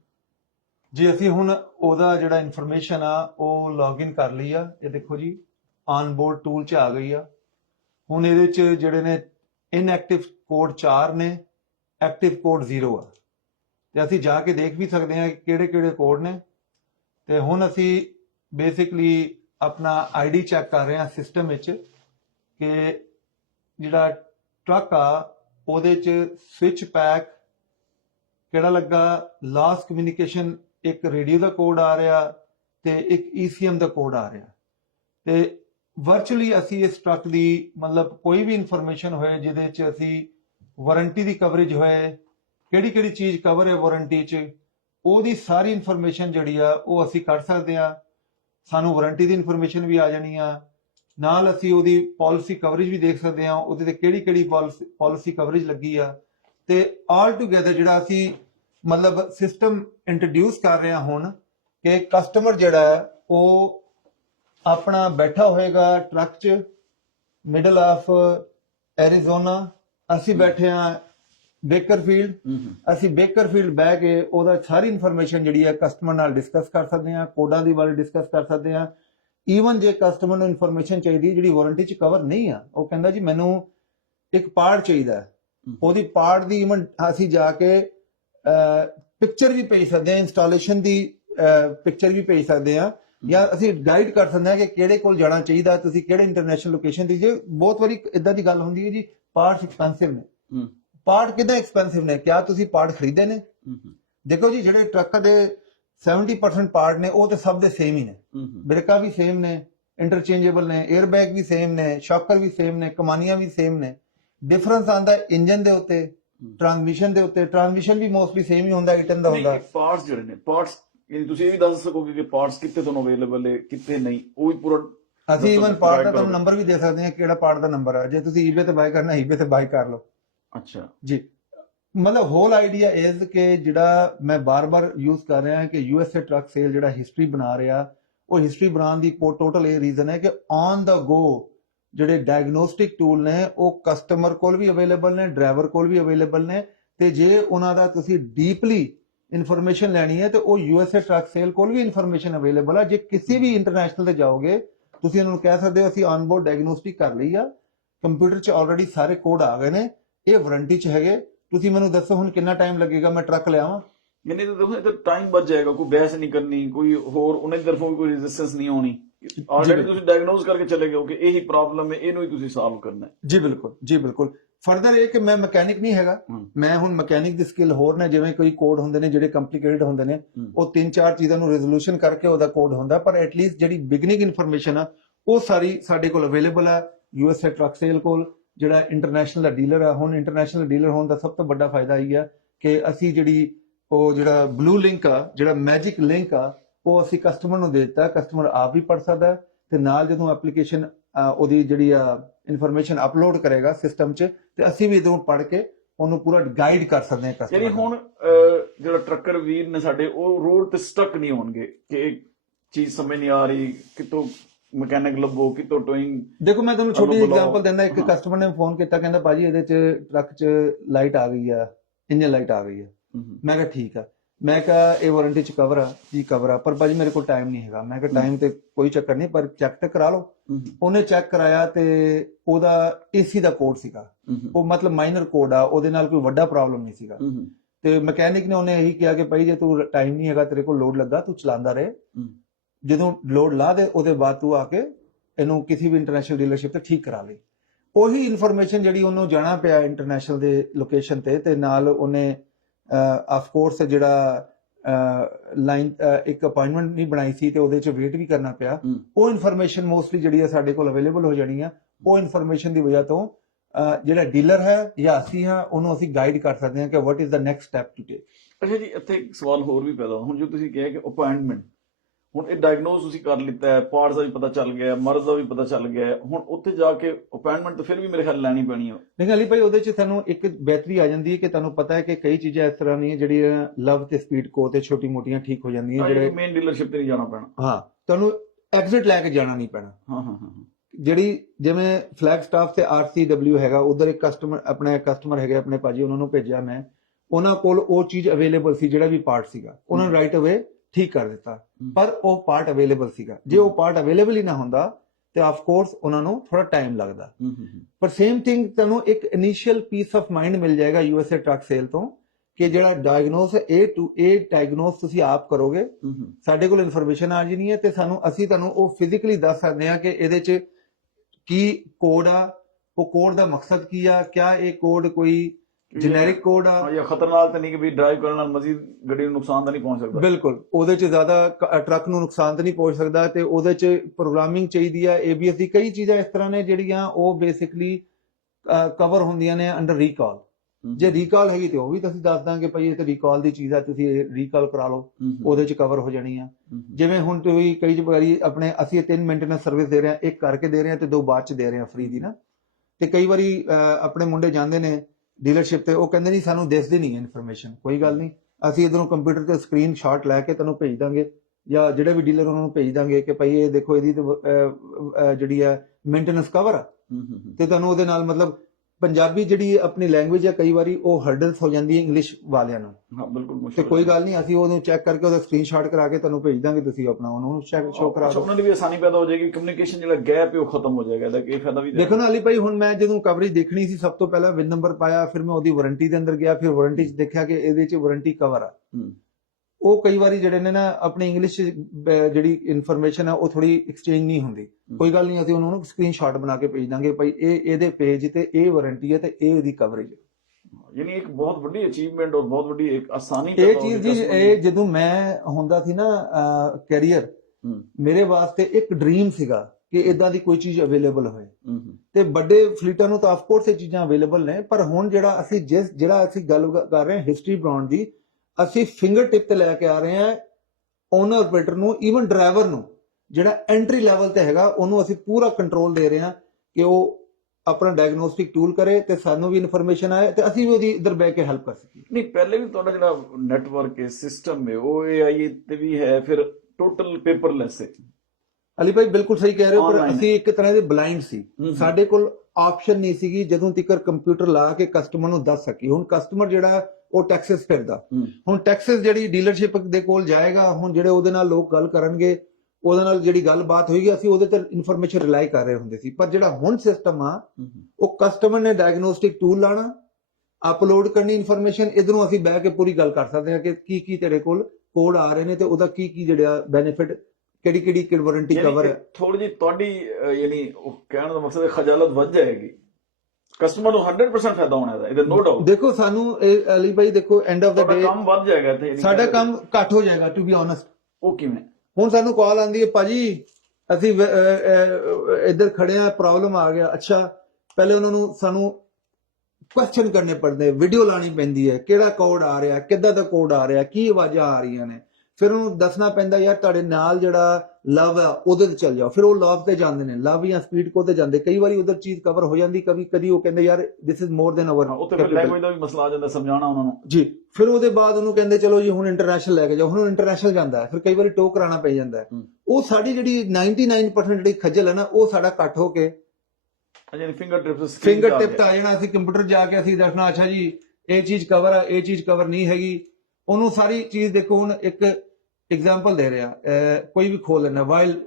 ਜੀ ਅਸੀਂ ਹੁਣ ਉਹਦਾ ਜਿਹੜਾ ਇਨਫੋਰਮੇਸ਼ਨ ਆ, ਉਹ ਲੌਗਇਨ ਕਰ ਲਈ ਆ, ਇਹ ਦੇਖੋ ਜੀ ਆਨਬੋਰਡ ਟੂਲ 'ਚ ਆ ਗਈ ਆ। ਹੁਣ ਇਹਦੇ 'ਚ ਜਿਹੜੇ ਨੇ ਇਨਐਕਟਿਵ ਕੋਡ 4 ਨੇ ਐਕਟਿਵ ਕੋਡ 0 ਆ। ਤੇ ਅਸੀਂ ਜਾ ਕੇ ਦੇਖ ਵੀ ਸਕਦੇ ਹਾਂ ਕਿਹੜੇ ਕਿਹੜੇ ਕੋਡ ਨੇ। ਤੇ ਹੁਣ ਅਸੀਂ ਬੇਸਿਕਲੀ ਆਪਣਾ ਆਈਡੀ ਚੈੱਕ ਕਰ ਰਹੇ ਹਾਂ ਸਿਸਟਮ ਵਿੱਚ ਕਿ ਜਿਹੜਾ ਟਰੱਕ ਆ, ਉਹਦੇ 'ਚ ਸਵਿਚ ਪੈਕ ਕਿਹੜਾ ਲੱਗਾ? ਲਾਸ ਕਮਿਊਨੀਕੇਸ਼ਨ ਇੱਕ ਰੇਡੀਓ ਦਾ ਕੋਡ ਆ ਰਿਹਾ ਤੇ ਇੱਕ ECM ਦਾ ਕੋਡ ਆ ਰਿਹਾ। ਤੇ ਵਰਚੁਅਲੀ ਅਸੀਂ ਇਸ ਟਰੱਕ ਦੀ ਮਤਲਬ ਕੋਈ ਵੀ ਇਨਫੋਰਮੇਸ਼ਨ ਹੋਏ ਜਿਹਦੇ 'ਚ ਅਸੀਂ ਵਾਰੰਟੀ ਦੀ ਕਵਰੇਜ ਹੋਏ, ਕਿਹੜੀ ਕਿਹੜੀ ਚੀਜ਼ ਕਵਰ ਹੈ ਵਾਰੰਟੀ 'ਚ, ਉਹਦੀ ਸਾਰੀ ਇਨਫੋਰਮੇਸ਼ਨ ਜਿਹੜੀ ਆ ਉਹ ਅਸੀਂ ਕੱਢ ਸਕਦੇ ਆ ਸਾਨੂੰ ਵਾਰੰਟੀ ਦੀ ਇਨਫੋਰਮੇਸ਼ਨ ਵੀ ਆ ਜਾਣੀ ਆ। ਨਾਲ ਅਸੀਂ ਉਹਦੀ ਪਾਲਿਸੀ ਕਵਰੇਜ ਵੀ ਦੇਖ ਸਕਦੇ ਆ ਉਹਦੇ ਤੇ ਕਿਹੜੀ ਕਿਹੜੀ ਪਾਲਿਸੀ ਕਵਰੇਜ ਲੱਗੀ ਆ। ਤੇ ਆਲ ਟੁਗੇਦਰ ਜਿਹੜਾ ਅਸੀਂ ਮਤਲਬ ਸਿਸਟਮ ਇੰਟਰੋਡਿਊਸ ਕਰ ਰਹੇ ਹਾਂ ਹੁਣ ਕਿ ਕਸਟਮਰ ਜਿਹੜਾ ਹੈ, ਉਹ ਆਪਣਾ ਬੈਠਾ ਹੋਏਗਾ ਟਰੱਕ 'ਚ ਮਿਡਲ ਆਫ ਐਰੀਜ਼ੋਨਾ ਅਸੀਂ ਬੈਠੇ ਆ ਬੇਕਰਫੀਲਡ ਅਸੀਂ ਬੇਕਰਫੀਲਡ ਬਹਿ ਕੇ ਉਹਦਾ ਸਾਰੀ ਇਨਫੋਰਮੇਸ਼ਨ ਜਿਹੜੀ ਹੈ ਕਸਟਮਰ ਨਾਲ ਡਿਸਕਸ ਕਰ ਸਕਦੇ ਹਾਂ ਕੋਡਾਂ ਦੀ ਬਾਰੇ ਡਿਸਕਸ ਕਰ ਸਕਦੇ ਹਾਂ। ਈਵਨ ਜੇ ਕਸਟਮਰ ਨੂੰ ਇਨਫੋਰਮੇਸ਼ਨ ਚਾਹੀਦੀ ਜਿਹੜੀ ਵਾਰੰਟੀ 'ਚ ਕਵਰ ਨਹੀਂ ਆ ਉਹ ਕਹਿੰਦਾ ਜੀ ਮੈਨੂੰ ਇੱਕ ਪਾਰਟ ਚਾਹੀਦਾ ਉਹਦੀ ਪਾਰਟ ਦੀ ਇਵਨ ਅਸੀਂ ਜਾ ਕੇ ਪਿਕਚਰ ਵੀ ਭੇਜ ਸਕਦੇ ਹਾਂ ਇੰਸਟਾਲੇਸ਼ਨ ਦੀ ਪਿਕਚਰ ਵੀ ਭੇਜ ਸਕਦੇ ਹਾਂ। ਜਾਂ ਅਸੀਂ ਗਾਈਡ ਕਰ ਸਕਦੇ ਹਾਂ ਕਿ ਕਿਹੜੇ ਕੋਲ ਜਾਣਾ ਚਾਹੀਦਾ ਤੁਸੀਂ ਕਿਹੜੇ ਇੰਟਰਨੈਸ਼ਨਲ ਲੋਕੇਸ਼ਨ ਦੀ ਜੇ ਬਹੁਤ ਵਾਰੀ ਇਦਾਂ ਦੀ ਗੱਲ ਹੁੰਦੀ ਹੈ ਜੀ ਪਾਰਟਸ ਐਕਸਪੈਂਸਿਵ ਨੇ। ਪਾਰਟ ਕਿਦਾਂ ਐਕਸਪੈਂਸਿਵ ਨੇ? ਕਿਆ ਤੁਸੀਂ ਪਾਰਟ ਖਰੀਦੇ ਨੇ? ਦੇਖੋ ਜੀ ਜਿਹੜੇ ਟਰੱਕ ਦੇ 70% ਪਾਰਟ ਨੇ ਉਹ ਤੇ ਸਭ ਦੇ ਸੇਮ ਹੀ ਨੇ। ਬ੍ਰੇਕਾਂ ਵੀ ਸੇਮ ਨੇ ਇੰਟਰਚੇਂਜੇਬਲ ਨੇ 에ਅਰ ਬੈਗ ਵੀ ਸੇਮ ਨੇ ਸ਼ੌਕਰ ਵੀ ਸੇਮ ਨੇ ਕਮਾਨੀਆਂ ਵੀ ਸੇਮ ਨੇ। ਡਿਫਰੈਂਸ ਆਂਦਾ ਇੰਜਨ ਦੇ ਉੱਤੇ ਟਰਾਂਸਮਿਸ਼ਨ ਦੇ ਉੱਤੇ। ਟਰਾਂਸਮਿਸ਼ਨ ਵੀ ਮੋਸਟਲੀ ਸੇਮ ਹੀ ਹੁੰਦਾ ਇਟਨ ਦਾ ਹੁੰਦਾ ਪਾਰਟਸ ਜਿਹੜੇ ਨੇ ਪਾਰਟਸ ਯਾਨੀ ਤੁਸੀਂ ਇਹ ਵੀ ਦੱਸ ਸਕੋਗੇ ਕਿ ਪਾਰਟਸ ਕਿੱਥੇ ਤੁਹਾਨੂੰ ਅਵੇਲੇਬਲ ਹੈ ਕਿੱਥੇ ਨਹੀਂ ਉਹ ਵੀ ਪੂਰਾ ਅਸੀਂ ਇਵਨ ਪਾਰਟ ਦਾ ਤੁਹਾਨੂੰ। ਨੰਬਰ ਵੀ ਦੇ ਸਕਦੇ ਹਾਂ ਕਿਹੜਾ ਪਾਰਟ ਦਾ ਨੰਬਰ ਆ। ਜੇ ਤੁਸੀਂ eBay ਤੇ ਬਾਈ ਕਰਨਾ eBay ਤੇ ਬਾਈ ਕਰ ਲਓ। ਅੱਛਾ। ਜੀ। ਮਤਲਬ ਹੋਲ ਆਈਡੀਆ ਇਜ਼ ਕਿ ਜਿਹੜਾ ਮੈਂ ਬਾਰ-ਬਾਰ ਯੂਜ਼ ਕਰ ਰਿਹਾ ਹਾਂ ਕਿ ਯੂਐਸਏ ਟਰੱਕ ਸੇਲ ਜਿਹੜਾ ਹਿਸਟਰੀ ਬਣਾ ਰਿਹਾ, ਉਹ ਹਿਸਟਰੀ ਬਣਾਉਣ ਦੀ ਟੋਟਲ ਇਹ ਰੀਜ਼ਨ ਹੈ ਕਿ ਔਨ ਦਾ ਗੋ ਜਿਹੜੇ ਡਾਇਗਨੋਸਟਿਕ ਟੂਲ ਨੇ, ਉਹ ਕਸਟਮਰ ਕੋਲ ਵੀ ਅਵੇਲੇਬਲ ਨੇ ਡਰਾਈਵਰ ਕੋਲ ਵੀ ਅਵੇਲੇਬਲ ਨੇ ਤੇ ਜੇ ਉਹਨਾਂ ਦਾ ਤੁਸੀਂ ਡੀਪਲੀ ਇਨਫੋਰਮੇਸ਼ਨ ਲੈਣੀ ਹੈ ਤੇ ਉਹ ਯੂਐਸਏ ਟਰੱਕ ਸੇਲ ਕੋਲ ਵੀ ਇਨਫੋਰਮੇਸ਼ਨ ਅਵੇਲੇਬਲ ਹੈ ਜੇ ਕਿਸੇ ਵੀ ਇੰਟਰਨੈਸ਼ਨਲ ਤੇ ਜਾਓਗੇ, ਤੁਸੀਂ ਉਹਨਾਂ ਨੂੰ ਕਹਿ ਸਕਦੇ ਹੋ ਅਸੀਂ ਔਨਬੋਰਡ ਡਾਇਗਨੋਸਟਿਕ ਕਰ ਲਈ ਆ। ਕੰਪਿਊਟਰ 'ਚ ਆਲਰੇਡੀ ਸਾਰੇ ਕੋਡ ਆ ਗਏ ਨੇ। ਇਹ ਵਾਰੰਟੀ 'ਚ ਹੈਗੇ ਤੁਸੀਂ ਮੈਨੂੰ ਦੱਸੋ ਹੁਣ ਕਿੰਨਾ ਟਾਈਮ ਲੱਗੇਗਾ ਮੈਂ ਟਰੱਕ ਲਿਆਵਾਂ ਮੈਨੇ ਤਾਂ ਦੇਖੋ ਇਹ ਤਾਂ ਟਾਈਮ ਬਚ ਜਾਏਗਾ ਕੋਈ ਬਹਿਸ ਨਹੀਂ ਕਰਨੀ ਕੋਈ ਹੋਰ ਉਹਨਾਂ ਦੀ ਤਰਫੋਂ ਕੋਈ ਰੈਜ਼ਿਸਟੈਂਸ ਨਹੀਂ ਆਉਣੀ ਆਲਰੇਡੀ। ਤੁਸੀਂ ਡਾਇਗਨੋਸ ਕਰਕੇ ਚਲੇ ਗਏ ਹੋ ਕਿ ਇਹੀ ਪ੍ਰੋਬਲਮ ਹੈ ਇਹਨੂੰ ਹੀ ਤੁਸੀਂ ਸੋਲਵ ਕਰਨਾ ਹੈ ਜੀ ਬਿਲਕੁਲ ਜੀ ਬਿਲਕੁਲ ਫਰਦਰ ਇਹ ਕਿ ਮੈਂ ਮਕੈਨਿਕ ਨਹੀਂ ਹੈਗਾ। ਮੈਂ ਹੁਣ ਮਕੈਨਿਕ ਦੀ ਸਕਿੱਲ ਹੋਰ ਨੇ ਜਿਵੇਂ ਕੋਈ ਕੋਡ ਹੁੰਦੇ ਨੇ ਜਿਹੜੇ ਕੰਪਲਿਕੇਟਡ ਹੁੰਦੇ ਨੇ। ਉਹ ਤਿੰਨ ਚਾਰ ਚੀਜ਼ਾਂ ਨੂੰ ਰੈਜ਼ੋਲੂਸ਼ਨ ਕਰਕੇ ਉਹਦਾ ਕੋਡ ਹੁੰਦਾ ਪਰ ਐਟਲੀਸਟ ਜਿਹੜੀ ਬਿਗਨਿੰਗ ਇਨਫੋਰਮੇਸ਼ਨ ਆ ਉਹ ਸਾਰੀ ਸਾਡੇ ਕੋਲ ਅਵੇਲੇਬਲ ਆ ਯੂਐਸਏ ਟਰੱਕ ਸੇਲ ਕੋਲ ਜਿਹੜਾ ਇੰਟਰਨੈਸ਼ਨਲ ਡੀਲਰ ਆ ਹੁਣ ਇੰਟਰਨੈਸ਼ਨਲ ਡੀਲਰ ਹੋਣ ਦਾ ਸਭ ਤੋਂ ਵੱਡਾ ਫਾਇਦਾ ਇਹ ਆ ਕਿ ਅਸੀਂ ਜਿਹੜੀ ਉਹ ਜਿਹੜਾ ਬਲੂ ਲਿੰਕ ਆ ਜਿਹੜਾ ਮੈਜਿਕ ਲਿੰਕ ਆ ਉਹ ਅਸੀਂ ਕਸਟਮਰ ਨੂੰ ਦੇ ਦਿੱਤਾ ਕਸਟਮਰ ਆਪ ਵੀ ਪੜ ਸਕਦਾ ਤੇ ਨਾਲ ਜਦੋਂ ਐਪਲੀਕੇਸ਼ਨ ਉਹਦੀ ਜਿਹੜੀ ਆ ਇਨਫੋਰਮੇਸ਼ਨ ਅਪਲੋਡ ਕਰੇਗਾ ਸਿਸਟਮ 'ਚ ਤੇ ਅਸੀਂ ਵੀ ਇਦੋਂ ਪੜ ਕੇ ਉਹਨੂੰ ਪੂਰਾ ਗਾਈਡ ਕਰ ਸਕਦੇ ਹਾਂ ਕਸਟਮਰ ਯਾਨੀ ਹੁਣ ਜਿਹੜਾ ਟਰੱਕਰ ਵੀਰ ਨੇ ਸਾਡੇ ਉਹ ਰੋਡ ਤੇ ਸਟਕ ਨਹੀਂ ਹੋਣਗੇ ਕਿ ਚੀਜ਼ ਸਮਝ ਨਹੀਂ ਆ ਰਹੀ ਕਿਤੋਂ ਮਕੈਨਿਕ ਲੱਭੋ ਕਿਤੋਂ ਟੋਇੰਗ ਦੇਖੋ ਮੈਂ ਤੁਹਾਨੂੰ ਛੋਟੀ। ਐਗਜ਼ਾਮਪਲ ਦਿੰਦਾ। ਇੱਕ। ਕਸਟਮਰ ਨੇ ਫੋਨ ਕੀਤਾ ਕਹਿੰਦਾ ਭਾਜੀ ਇਹਦੇ 'ਚ ਟਰੱਕ 'ਚ ਲਾਈਟ ਆ ਗਈ ਆ ਇੰਜਨ ਲਾਈਟ ਆ ਗਈ ਆ। ਮੈਂ ਕਿਹਾ ਠੀਕ ਆ। ਮੈਂ ਕਿਹਾ ਇਹ ਵਾਰੰਟੀ 'ਚ ਕਵਰ ਆ ਜੀ ਕਵਰ ਆ? ਪਰ ਭਾਜੀ ਮੇਰੇ ਕੋਲ ਟਾਈਮ ਨਹੀਂ ਹੈਗਾ। ਮੈਂ ਕਿਹਾ ਟਾਈਮ ਤੇ ਕੋਈ ਚੱਕਰ ਨਹੀਂ ਪਰ ਚੈੱਕ ਤੇ ਕਰਾ ਲਓ। ਉਹਨੇ ਚੈੱਕ ਕਰਾਇਆ ਤੇ ਉਹਦਾ ਏਸੀ ਦਾ ਕੋਡ ਸੀਗਾ। ਉਹ ਮਤਲਬ ਮਾਈਨਰ ਕੋਡ ਆ ਉਹਦੇ ਨਾਲ ਕੋਈ ਵੱਡਾ ਪ੍ਰੋਬਲਮ ਨਹੀਂ ਸੀਗਾ। ਤੇ ਮਕੈਨਿਕ ਨੇ ਉਹਨੇ ਇਹੀ ਕਿਹਾ ਕਿ ਭਾਈ ਜੇ ਤੂੰ ਟਾਈਮ ਨਹੀਂ ਹੈਗਾ ਤੇਰੇ ਕੋਲ ਲੋਡ ਲੱਗਾ ਤੂੰ ਚਲਾਉਂਦਾ ਰਹੇ। ਜਦੋਂ ਲੋਡ ਲਾ ਦੇ ਉਹਦੇ ਬਾਅਦ ਤੂੰ ਆ ਕੇ ਇਹਨੂੰ ਕਿਸੇ ਵੀ ਇੰਟਰਨੈਸ਼ਨਲ ਡੀਲਰਸ਼ਿਪ ਤੇ ਠੀਕ ਕਰਾ ਲਈ। ਉਹੀ ਇਨਫੋਰਮੇਸ਼ਨ ਜਿਹੜੀ ਉਹਨੂੰ ਜਾਣਾ ਪਿਆ ਇੰਟਰਨੈਸ਼ਨਲ ਦੇ ਲੋਕੇਸ਼ਨ ਤੇ ਤੇ ਨਾਲ ਉਹਨੇ ਆਫ ਕੋਰਸ ਜਿਹੜਾ ਲਾਈਨ ਇੱਕ ਅਪਾਇੰਟਮੈਂਟ ਨਹੀਂ ਬਣਾਈ ਸੀ ਤੇ ਉਹਦੇ ਚ ਵੇਟ ਵੀ ਕਰਨਾ ਪਿਆ। ਉਹ ਇਨਫੋਰਮੇਸ਼ਨ ਮੋਸਟਲੀ ਜਿਹੜੀ ਆ ਸਾਡੇ ਕੋਲ ਅਵੇਲੇਬਲ ਹੋ ਜਾਣੀ ਆ। ਉਹ ਇਨਫੋਰਮੇਸ਼ਨ ਦੀ ਵਜ੍ਹਾ ਤੋਂ ਜਿਹੜਾ ਡੀਲਰ ਹੈ ਜਾਂ ਅਸੀਂ ਹਾਂ ਉਹਨੂੰ ਅਸੀਂ ਗਾਈਡ ਕਰ ਸਕਦੇ ਹਾਂ ਕਿ what is the next step to take ਅੱਛਾ ਜੀ ਇੱਥੇ ਇੱਕ ਸਵਾਲ ਹੋਰ ਵੀ ਪੈਦਾ ਹੁਣ ਜੋ ਤੁਸੀਂ ਕਿਹਾ ਕਿ ਅਪਾਇੰਟਮੈਂਟ ਹੁਣ ਇਹ ਡਾਇਗਨੋਸ ਤੁਸੀਂ ਕਰ ਲਿੱਤਾ ਹੈ ਪਾਰਟਸ ਦਾ ਵੀ ਪਤਾ ਚੱਲ ਗਿਆ ਮਰਜ਼ ਦਾ ਵੀ ਪਤਾ ਚੱਲ ਗਿਆ ਹੈ, ਹੁਣ ਉੱਥੇ ਜਾ ਕੇ ਅਪਾਇੰਟਮੈਂਟ ਤਾਂ ਫਿਰ ਵੀ ਮੇਰੇ ਖਿਆਲ ਲੈਣੀ ਪੈਣੀ ਹੈ ਲੇਕਿਨ ਅਲੀ ਭਾਈ ਉਹਦੇ ਚ ਤੁਹਾਨੂੰ ਇੱਕ ਬਿਹਤਰੀ ਆ ਜਾਂਦੀ ਹੈ ਕਿ ਤੁਹਾਨੂੰ ਪਤਾ ਹੈ ਕਿ ਕਈ ਚੀਜ਼ਾਂ ਇਸ ਤਰ੍ਹਾਂ ਦੀਆਂ ਜਿਹੜੀਆਂ ਲਵ ਤੇ ਸਪੀਡ ਕੋ ਤੇ ਛੋਟੀ ਮੋਟੀਆਂ ਠੀਕ ਹੋ ਜਾਂਦੀਆਂ ਜਿਹੜੇ ਮੇਨ ਡੀਲਰਸ਼ਿਪ ਤੇ ਨਹੀਂ ਜਾਣਾ ਪੈਣਾ। ਹਾਂ ਤੁਹਾਨੂੰ ਐਗਜ਼ਿਟ ਲੈ ਕੇ ਜਾਣਾ ਨਹੀਂ ਪੈਣਾ। ਹਾਂ ਹਾਂ ਹਾਂ ਜਿਹੜੀ ਜਿਵੇਂ ਫਲੈਗ ਸਟਾਫ ਤੇ ਆਰਸੀਡਬਲਿਊ ਹੈਗਾ ਉਧਰ ਇੱਕ ਕਸਟਮਰ ਆਪਣੇ ਕਸਟਮਰ ਹੈਗੇ ਆਪਣੇ ਭਾਜੀ ਉਹਨਾਂ ਨੂੰ ਭੇਜਿਆ ਮੈਂ। ਉਹਨਾਂ ਕੋਲ ਉਹ ਚੀਜ਼ ਅਵੇਲੇਬਲ ਸੀ ਜਿਹੜਾ ਵੀ ਪਾਰਟ ਸੀਗਾ। ਉਹਨਾਂ ਨੂੰ ਰਾਈਟ ਅਵੇ ਠੀਕ ਕਰ ਦਿੱਤਾ। ਪਰ ਉਹ ਪਾਰਟ ਅਵੇਲੇਬਲ ਸੀਗਾ। ਜੇ ਉਹ ਪਾਰਟ ਅਵੇਲੇਬਲ ਹੀ ਨਾ ਹੁੰਦਾ ਤੇ ਆਫ ਕੋਰਸ ਉਹਨਾਂ ਨੂੰ ਥੋੜਾ ਟਾਈਮ ਲੱਗਦਾ। ਪਰ ਸੇਮ ਥਿੰਗ ਤੁਹਾਨੂੰ ਇੱਕ ਇਨੀਸ਼ੀਅਲ ਪੀਸ ਆਫ ਮਾਈਂਡ ਮਿਲ ਜਾਏਗਾ ਯੂਐਸਏ ਟਰੱਕ ਸੇਲ ਤੋਂ ਕਿ ਜਿਹੜਾ ਡਾਇਗਨੋਸ ਹੈ A ਟੂ A ਡਾਇਗਨੋਸ ਤੁਸੀਂ ਆਪ ਕਰੋਗੇ। ਸਾਡੇ ਕੋਲ ਇਨਫੋਰਮੇਸ਼ਨ ਆ ਜਣੀ ਹੈ ਤੇ ਸਾਨੂੰ ਅਸੀਂ ਤੁਹਾਨੂੰ ਉਹ ਫਿਜ਼ੀਕਲੀ ਦੱਸ ਸਕਦੇ ਹਾਂ ਕਿ ਇਹਦੇ ਚ ਕੀ ਕੋਡ ਆ ਉਹ ਕੋਡ ਦਾ ਮਕਸਦ ਕੀ ਆ ਕਿਆ ਇਹ ਕੋਡ ਕੋਈ ਜਨਰਿਕ ਕੋਡ ਆ। ਇਹ ਖਤਰਨਾਕ ਤਾਂ ਨਹੀਂ ਕਿ ਵੀ ਡਰਾਈਵ ਕਰਨ ਨਾਲ ਮਜ਼ੀਦ ਗੱਡੀ ਨੂੰ ਨੁਕਸਾਨ ਤਾਂ ਨਹੀਂ ਪਹੁੰਚ ਸਕਦਾ। ਬਿਲਕੁਲ। ਉਹਦੇ ਚ ਜ਼ਿਆਦਾ ਟਰੱਕ ਨੂੰ ਨੁਕਸਾਨ ਤਾਂ ਨਹੀਂ ਪਹੁੰਚ ਸਕਦਾ ਤੇ ਉਹਦੇ ਚ ਪ੍ਰੋਗਰਾਮਿੰਗ ਚਾਹੀਦੀ ਆ। ABS ਦੀ ਕਈ ਚੀਜ਼ਾਂ ਇਸ ਤਰ੍ਹਾਂ ਨੇ ਜਿਹੜੀਆਂ ਉਹ ਬੇਸਿਕਲੀ ਕਵਰ ਹੁੰਦੀਆਂ ਨੇ ਅੰਡਰ ਰੀਕਾਲ ਜੇ ਰੀਕਾਲ ਹੈਗੀ ਤੇ ਉਹ ਵੀ ਤੁਸੀਂ ਦੱਸ ਦਾਂਗੇ ਭਾਈ ਇਹ ਤੇ ਰੀਕਾਲ ਦੀ ਚੀਜ਼ ਆ ਤੁਸੀਂ ਰੀਕਾਲ ਕਰਾ ਲਓ। ਉਹਦੇ ਚ ਕਵਰ ਹੋ ਜਾਣੀ ਆ। ਜਿਵੇਂ ਹੁਣ ਤੁਸੀਂ ਕਈ ਵਾਰੀ ਆਪਣੇ ਅਸੀਂ ਤਿੰਨ ਮੇਨਟੇਨੈਂਸ ਸਰਵਿਸ ਦੇ ਰਹੇ ਹਾਂ ਇੱਕ ਕਰਕੇ ਦੇ ਰਹੇ ਹਾਂ ਤੇ ਦੋ ਬਾਅਦ ਚ ਦੇ ਰਹੇ ਹਾਂ ਫ੍ਰੀ ਦੀ ਨਾ। ਤੇ ਕਈ ਵਾਰੀ ਆਪਣੇ ਮੁੰਡੇ ਜਾਂਦੇ ਨੇ ਡੀਲਰਸ਼ਿਪ ਤੇ ਉਹ ਕਹਿੰਦੇ ਨਹੀਂ ਸਾਨੂੰ ਦਿਸਦੀ ਨਹੀਂ ਇਨਫੋਰਮੇਸ਼ਨ ਕੋਈ ਗੱਲ ਨਹੀਂ ਅਸੀਂ ਇਧਰੋਂ ਕੰਪਿਊਟਰ ਤੇ ਸਕਰੀਨ ਸ਼ਾਟ ਲੈ ਕੇ ਤੁਹਾਨੂੰ ਭੇਜ ਦਾਂਗੇ ਜਾਂ ਜਿਹੜੇ ਵੀ ਡੀਲਰ ਉਹਨਾਂ ਨੂੰ ਭੇਜ ਦਾਂਗੇ ਕਿ ਭਾਈ ਇਹ ਦੇਖੋ ਇਹਦੀ ਜਿਹੜੀ ਆ ਮੇਨਟੇਨੈਂਸ ਕਵਰ ਆ ਹੂੰ, ਹੂੰ, ਹੂੰ। ਤੇ ਤੁਹਾਨੂੰ ਉਹਦੇ ਨਾਲ ਮਤਲਬ ਪੰਜਾਬੀ ਜਿਹੜੀ ਆਪਣੀ ਲੈਂਗੁਏਜ ਆ ਕਈ ਵਾਰੀ ਉਹ ਹਰਡਲਸ ਹੋ ਜਾਂਦੀ ਹੈ ਇੰਗਲਿਸ਼ ਵਾਲਿਆਂ ਨੂੰ। ਹਾਂ ਬਿਲਕੁਲ ਤੇ ਮੁਸ਼ਕਿਲ ਕੋਈ ਗੱਲ ਨਹੀਂ ਅਸੀਂ ਉਹਨੂੰ ਚੈੱਕ ਕਰਕੇ ਉਹਦਾ ਸਕਰੀਨਸ਼ਾਟ ਕਰਾ ਕੇ ਤੁਹਾਨੂੰ ਭੇਜ ਦਾਂਗੇ ਤੁਸੀਂ ਆਪਣਾ ਉਹਨੂੰ ਚੈੱਕ ਸ਼ੋ ਕਰਾ ਦਿਓ। ਉਹਨਾਂ ਦੀ ਵੀ ਆਸਾਨੀ ਪੈਦਾ ਹੋ ਜਾਏਗੀ ਕਮਿਊਨੀਕੇਸ਼ਨ ਜਿਹੜਾ ਗੈਪ ਹੈ ਉਹ ਖਤਮ ਹੋ ਜਾਏਗਾ ਇਹਦਾ ਕੀ ਫਾਇਦਾ ਵੀ ਦੇਖੋ ਨਾ ਅਲੀ ਭਾਈ ਹੁਣ ਮੈਂ ਜਦੋਂ ਕਵਰੇਜ ਦੇਖਣੀ ਸੀ ਸਭ ਤੋਂ ਪਹਿਲਾਂ ਵਿਨ ਨੰਬਰ ਪਾਇਆ ਫਿਰ ਮੈਂ ਉਹਦੀ ਵਾਰੰਟੀ ਦੇ ਅੰਦਰ ਗਿਆ ਫਿਰ ਵਾਰੰਟੀ 'ਚ ਦੇਖਿਆ ਕਿ ਇਹਦੇ 'ਚ ਵਾਰੰਟੀ ਕਵਰ ਆ। ਹੂੰ। ਉਹ ਕਈ ਵਾਰੀ ਜਿਹੜੇ ਨੇ ਨਾ ਆਪਣੀ ਇੰਗਲਿਸ਼ ਜਿਹੜੀ ਇਨਫੋਰਮੇਸ਼ਨ ਆ ਉਹ ਥੋੜੀ ਐਕਸਚੇਂਜ ਨਹੀਂ ਹੁੰਦੀ। ਕੋਈ ਗੱਲ ਨਹੀਂ ਅਸੀਂ ਉਹਨਾਂ ਨੂੰ ਸਕਰੀਨਸ਼ਾਟ ਬਣਾ ਕੇ ਭੇਜ ਦਾਂਗੇ ਭਾਈ ਇਹ ਇਹਦੇ ਪੇਜ ਤੇ ਇਹ ਵਾਰੰਟੀ ਹੈ ਤੇ ਇਹ ਇਹਦੀ ਕਵਰੇਜ ਯਾਨੀ ਇੱਕ ਬਹੁਤ ਵੱਡੀ ਅਚੀਵਮੈਂਟ ਔਰ ਬਹੁਤ ਵੱਡੀ ਇੱਕ ਆਸਾਨੀ ਇਹ ਚੀਜ਼ ਜੀ ਇਹ ਜਦੋਂ ਮੈਂ ਹੁੰਦਾ ਸੀ ਨਾ ਕੈਰੀਅਰ ਹੂੰ, ਮੇਰੇ ਵਾਸਤੇ ਇੱਕ ਡ੍ਰੀਮ ਸੀਗਾ ਕਿ ਇਦਾਂ ਦੀ ਕੋਈ ਚੀਜ਼ ਅਵੇਲੇਬਲ ਹੋਏ। ਹੂੰ, ਹੂੰ, ਤੇ ਵੱਡੇ ਫਲੀਟਾਂ ਨੂੰ ਤਾਂ ਆਫ ਕੋਰਸ ਇਹ ਚੀਜ਼ਾਂ ਅਵੇਲੇਬਲ ਨੇ ਪਰ ਹੁਣ ਜਿਹੜਾ ਅਸੀਂ ਜਿਸ ਜਿਹੜਾ ਅਸੀਂ ਗੱਲ ਕਰ ਰਹੇ ਹਾਂ ਹਿਸਟਰੀ ਬਣਾਉਣ ਦੀ ਅਸੀਂ ਫਿੰਗਰ ਟਿਪ ਤੇ ਲੈ ਕੇ ਆ ਰਹੇ ਹਾਂ ਓਨਰ ਆਪਰੇਟਰ ਨੂੰ ਈਵਨ ਡਰਾਈਵਰ ਨੂੰ ਜਿਹੜਾ ਐਂਟਰੀ ਲੈਵਲ ਤੇ ਹੈਗਾ ਉਹਨੂੰ ਅਸੀਂ ਪੂਰਾ ਕੰਟਰੋਲ ਦੇ ਰਹੇ ਹਾਂ ਕਿ ਉਹ ਆਪਣਾ ਡਾਇਗਨੋਸਟਿਕ ਟੂਲ ਕਰੇ ਤੇ ਸਾਨੂੰ ਵੀ ਇਨਫੋਰਮੇਸ਼ਨ ਆਏ ਤੇ ਅਸੀਂ ਵੀ ਉਹਦੀ ਇਧਰ ਬਹਿ ਕੇ ਹੈਲਪ ਕਰ ਸਕੀਏ ਨਹੀਂ ਪਹਿਲੇ ਵੀ ਤੁਹਾਡਾ ਜਿਹੜਾ ਨੈਟਵਰਕ ਹੈ ਸਿਸਟਮ ਹੈ ਉਹ AI ਤੇ ਵੀ ਹੈ ਫਿਰ ਟੋਟਲ ਪੇਪਰਲੈਸ ਹੈ ਅਲੀ ਭਾਈ ਬਿਲਕੁਲ ਸਹੀ ਕਹਿ ਰਹੇ ਹੋ ਪਰ. ਅਸੀਂ ਇੱਕ ਤਰ੍ਹਾਂ ਦੇ ਬਲਾਈਂਡ ਸੀ। ਸਾਡੇ ਕੋਲ ਆਪਸ਼ਨ ਨਹੀਂ ਸੀਗੀ ਜਦੋਂ ਤੱਕ ਕੰਪਿਊਟਰ ਲਾ ਕੇ ਕਸਟਮਰ ਨੂੰ ਦੱਸ ਸਕੀ ਹੁਣ ਕਸਟਮਰ ਜਿਹੜਾ ਉਹ ਟੈਕਸਸ ਫਿਰਦਾ। ਹੁਣ ਟੈਕਸਸ ਜਿਹੜੀ ਡੀਲਰਸ਼ਿਪ ਦੇ ਕੋਲ ਜਾਏਗਾ ਹੁਣ ਜਿਹੜੇ ਉਹਦੇ ਨਾਲ ਲੋਕ ਗੱਲ ਕਰਨਗੇ ਉਹਦੇ ਨਾਲ ਜਿਹੜੀ ਗੱਲਬਾਤ ਹੋਏਗੀ ਅਸੀਂ ਉਹਦੇ ਤੇ ਇਨਫੋਰਮੇਸ਼ਨ ਰਿਲਾਈ ਕਰ ਰਹੇ ਹੁੰਦੇ ਸੀ ਪਰ ਜਿਹੜਾ ਹੁਣ ਸਿਸਟਮ ਆ। ਉਹ ਕਸਟਮਰ ਨੇ ਡਾਇਗਨੋਸਟਿਕ ਟੂਲ ਲਾਣਾ ਅਪਲੋਡ ਕਰਨੀ ਇਨਫੋਰਮੇਸ਼ਨ ਇਧਰੋਂ ਅਸੀਂ ਬਹਿ ਕੇ ਪੂਰੀ ਗੱਲ ਕਰ ਸਕਦੇ ਹਾਂ ਕਿ ਕੀ ਕੀ ਤੇਰੇ ਕੋਲ ਕੋਡ ਆ ਰਹੇ ਨੇ ਤੇ ਉਹਦਾ ਕੀ ਕੀ ਜਿਹੜਾ ਬੈਨੀਫਿਟ ਕਿਹੜੀ ਕਿਹੜੀ ਵਾਰੰਟੀ ਕਵਰ ਹੈ ਥੋੜੀ ਜੀ ਤੁਹਾਡੀ ਯਾਨੀ ਉਹ ਕਹਿਣ ਦਾ ਮਕਸਦ ਹੈ ਖਜਾਲਤ ਵੱਧ ਜਾਏਗੀ ਕਸਟਮਰ ਨੂੰ 100% ਫਾਇਦਾ ਹੋਣਾ ਇਹਦਾ ਇਹਦੇ ਨੋ ਡਾਊਟ ਦੇਖੋ ਸਾਨੂੰ ਇਹ ਅਲੀ ਭਾਈ ਦੇਖੋ ਐਂਡ ਆਫ ਦਾ ਡੇ ਕੰਮ ਵੱਧ ਜਾਏਗਾ ਇੱਥੇ ਯਾਨੀ ਸਾਡਾ ਕੰਮ ਘੱਟ ਹੋ ਜਾਏਗਾ ਟੂ ਬੀ ਓਨੈਸਟ ਉਹ ਕਿਵੇਂ? ਹੁਣ ਸਾਨੂੰ ਕਾਲ ਆਂਦੀ ਹੈ ਭਾਜੀ ਅਸੀਂ ਇੱਧਰ ਖੜੇ ਆ ਪ੍ਰੋਬਲਮ ਆ ਗਿਆ। ਅੱਛਾ ਪਹਿਲੇ ਉਹਨਾਂ ਨੂੰ ਸਾਨੂੰ ਕੁਐਸਚਨ ਕਰਨੇ ਪੜਦੇ ਵੀਡੀਓ ਲਾਣੀ ਪੈਂਦੀ ਹੈ ਕਿਹੜਾ ਕੋਡ ਆ ਰਿਹਾ ਕਿੱਦਾਂ ਦਾ ਕੋਡ ਆ ਰਿਹਾ ਕੀ ਆਵਾਜ਼ਾਂ ਆ ਰਹੀਆਂ ਨੇ। ਫਿਰ ਉਹਨੂੰ ਦੱਸਣਾ ਪੈਂਦਾ ਯਾਰ ਤੁਹਾਡੇ ਨਾਲ ਜਿਹੜਾ ਲਵ ਆ ਉਹਦੇ ਤੇ ਚੱਲ ਜਾਓ। ਫਿਰ ਉਹ ਲਵ ਤੇ ਜਾਂਦੇ ਨੇ। ਲਵ ਜਾਂ ਸਪੀਡ ਕੋ ਤੇ ਜਾਂਦੇ। ਕਈ ਵਾਰੀ ਉਧਰ ਚੀਜ਼ ਕਵਰ ਹੋ ਜਾਂਦੀ ਕਦੀ ਕਦੀ ਉਹ ਕਹਿੰਦੇ ਯਾਰ this is more than our ਉੱਥੇ ਫਿਰ ਲੈਂਗੁਏਜ ਦਾ ਵੀ ਮਸਲਾ ਆ ਜਾਂਦਾ ਸਮਝਾਉਣਾ ਉਹਨਾਂ ਨੂੰ। ਜੀ। ਫਿਰ ਉਹਦੇ ਬਾਅਦ ਉਹਨੂੰ ਕਹਿੰਦੇ ਚਲੋ ਜੀ ਹੁਣ ਇੰਟਰਨੈਸ਼ਨਲ ਲੈ ਕੇ ਜਾਓ। ਹੁਣ ਇੰਟਰਨੈਸ਼ਨਲ ਜਾਂਦਾ ਹੈ। ਫਿਰ ਕਈ ਵਾਰੀ ਟੋ ਕਰਾਉਣਾ ਪੈ ਜਾਂਦਾ ਹੈ। ਉਹ ਸਾਡੀ ਜਿਹੜੀ 99% ਜਿਹੜੀ ਖੱਜਲ ਹੈ ਨਾ ਉਹ ਸਾਡਾ ਕੱਟ ਹੋ ਕੇ ਯਾਨੀ ਫਿੰਗਰ ਟਿਪਸ ਫਿੰਗਰ ਟਿਪ ਤੇ ਆ ਜਾਣਾ। ਅਸੀਂ ਕੰਪਿਊਟਰ ਜਾ ਕੇ ਅਸੀਂ ਦੱਸਣਾ ਅੱਛਾ ਜੀ ਇਹ ਚੀਜ਼ ਕਵਰ ਆ ਇਹ ਚੀਜ਼ ਕਵਰ ਨਹੀਂ ਹੈਗੀ। ਉਹਨੂੰ ਸਾਰੀ ਚੀਜ਼ ਦੇਖੋ ਹੁਣ ਇੱਕ ਐਗਜ਼ਾਮਪਲ ਦੇ ਰਿਹਾ। ਕੋਈ ਵੀ ਖੋਲ ਲੈਣਾ ਵਾਈਲ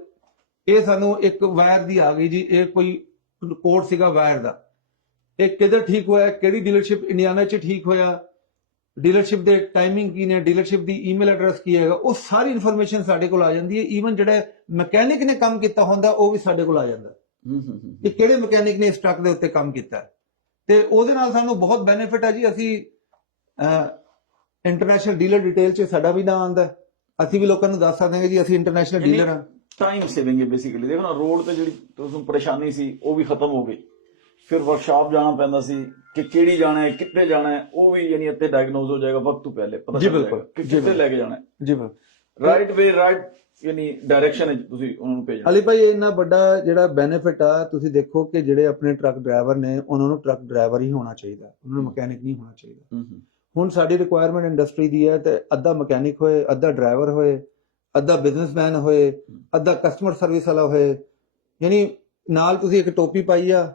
ਇਹ ਸਾਨੂੰ ਇੱਕ ਵਾਇਰ ਦੀ ਆ ਗਈ ਜੀ। ਇਹ ਕੋਈ ਕੋਡ ਸੀਗਾ ਵਾਇਰ ਦਾ। ਇਹ ਕਿੱਧਰ ਠੀਕ ਹੋਇਆ? ਕਿਹੜੀ ਡੀਲਰਸ਼ਿਪ ਇੰਡੀਆਨਾ 'ਚ ਠੀਕ ਹੋਇਆ? ਡੀਲਰਸ਼ਿਪ ਦੇ ਟਾਈਮਿੰਗ ਕੀ ਨੇ? ਡੀਲਰਸ਼ਿਪ ਦੀ ਈਮੇਲ ਐਡਰੈਸ ਕੀ ਹੈਗਾ? ਉਹ ਸਾਰੀ ਇਨਫੋਰਮੇਸ਼ਨ ਸਾਡੇ ਕੋਲ ਆ ਜਾਂਦੀ ਹੈ। ਈਵਨ ਜਿਹੜਾ ਮਕੈਨਿਕ ਨੇ ਕੰਮ ਕੀਤਾ ਹੁੰਦਾ ਉਹ ਵੀ ਸਾਡੇ ਕੋਲ ਆ ਜਾਂਦਾ। ਹੂੰ ਹੂੰ ਹੂੰ ਕਿ ਕਿਹੜੇ ਮਕੈਨਿਕ ਨੇ ਇਸ ਟਰੱਕ ਦੇ ਉੱਤੇ ਕੰਮ ਕੀਤਾ। ਤੇ ਉਹਦੇ ਨਾਲ ਸਾਨੂੰ ਬਹੁਤ ਬੈਨੀਫਿਟ ਹੈ ਜੀ। ਅਸੀਂ ਇੰਟਰਨੈਸ਼ਨਲ ਡੀਲਰ ਡਿਟੇਲ 'ਚ ਸਾਡਾ ਵੀ ਨਾਮ ਆਉਂਦਾ। ਅਸੀਂ ਵੀ ਲੋਕਾਂ ਨੂੰ ਦੱਸ ਸਕਦੇ ਹਾਂ ਕਿ ਜੀ ਅਸੀਂ ਇੰਟਰਨੈਸ਼ਨਲ ਡੀਲਰ ਹਾਂ। ਟਾਈਮ ਸੇਵਿੰਗ ਹੈ ਬੇਸਿਕਲੀ ਦੇਖੋ ਨਾ ਰੋਡ ਤੇ ਜਿਹੜੀ ਤੁਹਾਨੂੰ ਪਰੇਸ਼ਾਨੀ ਸੀ ਉਹ ਵੀ ਖਤਮ ਹੋ ਗਈ। ਫਿਰ ਵਰਕਸ਼ਾਪ ਜਾਣਾ ਪੈਂਦਾ ਸੀ ਕਿ ਕਿਹੜੀ ਜਾਣਾ ਹੈ ਕਿੱਥੇ ਜਾਣਾ ਹੈ ਉਹ ਵੀ ਯਾਨੀ ਇੱਥੇ ਡਾਇਗਨੋਸ ਹੋ ਜਾਏਗਾ ਵਕਤ ਤੋਂ ਪਹਿਲੇ ਪਤਾ ਜੀ, ਬਿਲਕੁਲ। ਕਿੱਥੇ। ਲੈ ਕੇ ਜਾਣਾ ਹੈ। ਜੀ ਬਿਲਕੁਲ। ਰਾਈਟ ਵੇ ਰਾਈਟ ਯਾਨੀ ਡਾਇਰੈਕਸ਼ਨ ਤੁਸੀਂ ਉਹਨਾਂ ਨੂੰ ਭੇਜਣਾ। ਅਲੀ ਭਾਈ ਇੰਨਾ ਵੱਡਾ ਜਿਹੜਾ ਬੈਨੀਫਿਟ ਆ ਤੁਸੀਂ ਦੇਖੋ ਕਿ ਜਿਹੜੇ ਆਪਣੇ ਟਰੱਕ ਡਰਾਈਵਰ ਨੇ ਉਹਨਾਂ ਨੂੰ ਟਰੱਕ ਡਰਾਈਵਰ ਹੀ ਹੋਣਾ ਚਾਹੀਦਾ। ਉਹਨਾਂ ਨੂੰ ਮਕੈਨਿਕ ਨਹੀਂ ਹੋਣਾ ਚਾਹੀਦਾ। ਹੂੰ ਹੂੰ। ਹੁਣ ਸਾਡੀ ਰਿਕੁਆਇਰਮੈਂਟ ਇੰਡਸਟਰੀ ਦੀ ਹੈ ਤੇ ਅੱਧਾ ਮਕੈਨਿਕ ਹੋਏ, ਅੱਧਾ ਡਰਾਈਵਰ ਹੋਏ, ਅੱਧਾ ਬਿਜ਼ਨਸਮੈਨ ਹੋਏ, ਅੱਧਾ ਕਸਟਮਰ ਸਰਵਿਸ ਵਾਲਾ ਹੋਏ। ਯਾਨੀ ਨਾਲ ਤੁਸੀਂ ਇੱਕ ਟੋਪੀ ਪਾਈ ਆ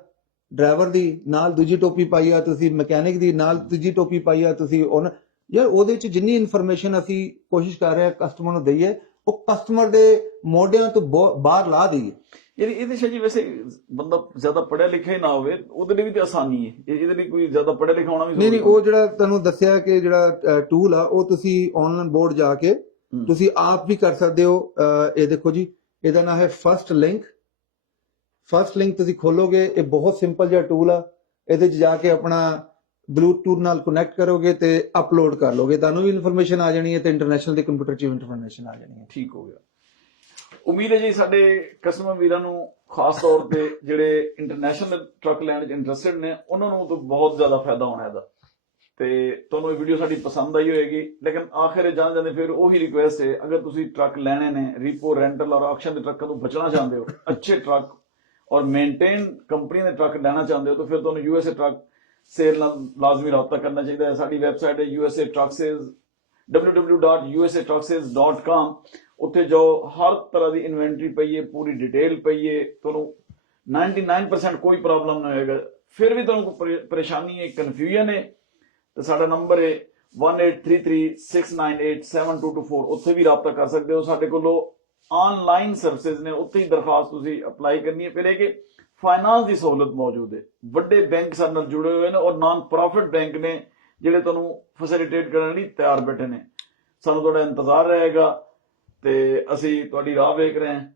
ਡਰਾਈਵਰ ਦੀ, ਨਾਲ ਦੂਜੀ ਟੋਪੀ ਪਾਈ ਆ ਤੁਸੀਂ ਮਕੈਨਿਕ ਦੀ, ਨਾਲ ਤੀਜੀ ਟੋਪੀ ਪਾਈ ਆ ਤੁਸੀਂ ਉਹਨਾਂ ਯਾਰ ਉਹਦੇ ਚ ਜਿੰਨੀ ਇਨਫੋਰਮੇਸ਼ਨ ਅਸੀਂ ਕੋਸ਼ਿਸ਼ ਕਰ ਰਹੇ ਹਾਂ ਕਸਟਮਰ ਨੂੰ ਦਈਏ ਉਹ ਕਸਟਮਰ ਦੇ ਮੋਢਿਆਂ ਤੋਂ ਬਹੁ- ਬਾਹਰ ਲਾ ਦਈਏ। ਯਾਨੀ ਇਹਦੇ ਸ਼ਾਜੀ ਵੈਸੇ ਬੰਦਾ ਜ਼ਿਆਦਾ ਪੜਿਆ ਲਿਖਿਆ ਨਾ ਹੋਵੇ ਉਹਦੇ ਲਈ ਵੀ ਤੇ ਆਸਾਨੀ ਹੈ। ਇਹ- ਇਹਦੇ ਲਈ ਕੋਈ ਜ਼ਿਆਦਾ ਪੜਿਆ ਲਿਖਿਆ ਹੋਣਾ ਵੀ ਨਹੀਂ ਨਹੀਂ ਉਹ ਜਿਹੜਾ ਤੁਹਾਨੂੰ ਦੱਸਿਆ ਕਿ ਜਿਹੜਾ ਟੂਲ ਆ ਉਹ ਤੁਸੀਂ ਆਨਲਾਈਨ ਬੋਰਡ ਜਾ ਕੇ। ਤੁਸੀਂ ਆਪ ਵੀ ਕਰ ਸਕਦੇ ਹੋ। ਇਹ ਦੇਖੋ ਜੀ ਇਹਦਾ ਨਾਮ ਹੈ ਫਰਸਟ ਲਿੰਕ ਫਰਸਟ ਲਿੰਕ ਤੁਸੀਂ ਖੋਲੋਗੇ ਇਹ ਬਹੁਤ ਸਿੰਪਲ ਜਿਹਾ ਟੂਲ ਆ। ਇਹਦੇ 'ਚ ਜਾ ਕੇ ਆਪਣਾ ਬਲੂਟੂਥ ਨਾਲ ਕਨੈਕਟ ਕਰੋਗੇ ਤੇ ਅਪਲੋਡ ਕਰ ਲੋਗੇ, ਤੁਹਾਨੂੰ ਵੀ ਇਨਫੋਰਮੇਸ਼ਨ ਆ ਜਾਣੀ ਹੈ ਤੇ ਇੰਟਰਨੈਸ਼ਨਲ ਦੇ ਕੰਪਿਊਟਰ 'ਚ ਵੀ ਇਨਫੋਰਮੇਸ਼ਨ ਆ ਜਾਣੀ ਹੈ। ਠੀਕ ਹੋ ਗਿਆ। ਉਮੀਦ ਹੈ ਜੀ ਸਾਡੇ ਕਸਟਮਰ ਵੀਰਾਂ ਨੂੰ ਖਾਸ ਤੌਰ ਤੇ ਜਿਹੜੇ ਇੰਟਰਨੈਸ਼ਨਲ ਟਰੱਕ ਲੈਣ 'ਚ ਇੰਟਰਸਟਿਡ ਨੇ, ਉਹਨਾਂ ਨੂੰ ਤਾਂ ਬਹੁਤ ਜ਼ਿਆਦਾ ਫਾਇਦਾ ਹੋਣਾ ਇਹਦਾ। ਤੇ ਤੁਹਾਨੂੰ ਇਹ ਵੀਡੀਓ ਸਾਡੀ ਪਸੰਦ ਆਈ ਹੋਏਗੀ, ਲੇਕਿਨ ਆਖਿਰ ਜਾਣ ਜਾਂਦੇ ਫਿਰ ਉਹੀ ਰਿਕੁਐਸਟ ਹੈ, ਅਗਰ ਤੁਸੀਂ ਟਰੱਕ ਲੈਣੇ ਨੇ ਰੀਪੋ ਰੈਂਟਲ ਔਰ ਆਕਸ਼ਨ ਦੇ ਟਰੱਕਾਂ ਤੋਂ ਬਚਣਾ ਚਾਹੁੰਦੇ ਹੋ, ਅੱਛੇ ਟਰੱਕ ਔਰ ਮੇਨਟੇਨ ਕੰਪਨੀ ਦੇ ਟਰੱਕ ਲੈਣਾ ਚਾਹੁੰਦੇ ਹੋ, ਤਾਂ ਫਿਰ ਤੁਹਾਨੂੰ ਯੂਐਸਏ ਟਰੱਕ ਸੇਲ ਨਾਲ ਲਾਜ਼ਮੀ ਰਾਬਤਾ ਕਰਨਾ ਚਾਹੀਦਾ ਹੈ। ਸਾਡੀ ਵੈਬਸਾਈਟ ਹੈ USA Truck Sales www.usatrucksales.com ਉੱਥੇ ਜਾਓ, ਹਰ ਤਰ੍ਹਾਂ ਦੀ ਇਨਵੈਂਟਰੀ ਪਈ ਹੈ ਪੂਰੀ ਡਿਟੇਲ ਪਈ ਹੈ ਤੁਹਾਨੂੰ 99% ਕੋਈ ਪ੍ਰੋਬਲਮ ਨਹੀਂ ਹੋਏਗਾ। ਫਿਰ ਵੀ ਤੁਹਾਨੂੰ ਕੋਈ ਪਰੇਸ਼ਾਨੀ ਹੈ ਕਨਫਿਊਜ਼ਨ ਹੈ, ਤੇ ਸਾਡਾ ਨੰਬਰ ਹੈ 183369872224 ਉੱਥੇ ਵੀ ਰਾਬਤਾ ਕਰ ਸਕਦੇ ਹੋ। ਸਾਡੇ ਕੋਲੋਂ ਆਨਲਾਈਨ ਸਰਵਿਸਿਜ਼ ਨੇ, ਉੱਥੇ ਹੀ ਦਰਖਾਸਤ ਤੁਸੀਂ ਅਪਲਾਈ ਕਰਨੀ ਹੈ। ਫਿਰ ਇਹ ਕਿ ਫਾਈਨਾਂਸ ਦੀ ਸਹੂਲਤ ਮੌਜੂਦ ਹੈ। ਵੱਡੇ ਬੈਂਕ ਸਾਡੇ ਨਾਲ ਜੁੜੇ ਹੋਏ ਨੇ ਔਰ ਨਾਨ ਪ੍ਰੋਫਿਟ ਬੈਂਕ ਨੇ ਜਿਹੜੇ ਤੁਹਾਨੂੰ ਫੈਸਿਲਿਟੇਟ ਕਰਨ ਲਈ ਤਿਆਰ ਬੈਠੇ ਨੇ। ਸਾਨੂੰ ਤੁਹਾਡਾ ਇੰਤਜ਼ਾਰ ਰਹੇਗਾ ਤੇ ਅਸੀਂ ਤੁਹਾਡੀ ਰਾਹ ਵੇਖ ਰਹੇ ਹਾਂ।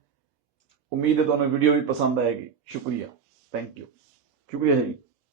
ਉਮੀਦ ਹੈ ਤੁਹਾਨੂੰ ਵੀਡੀਓ ਵੀ ਪਸੰਦ ਆਏਗੀ। ਸ਼ੁਕਰੀਆ। ਥੈਂਕ ਯੂ ਸ਼ੁਕਰੀਆ ਜੀ।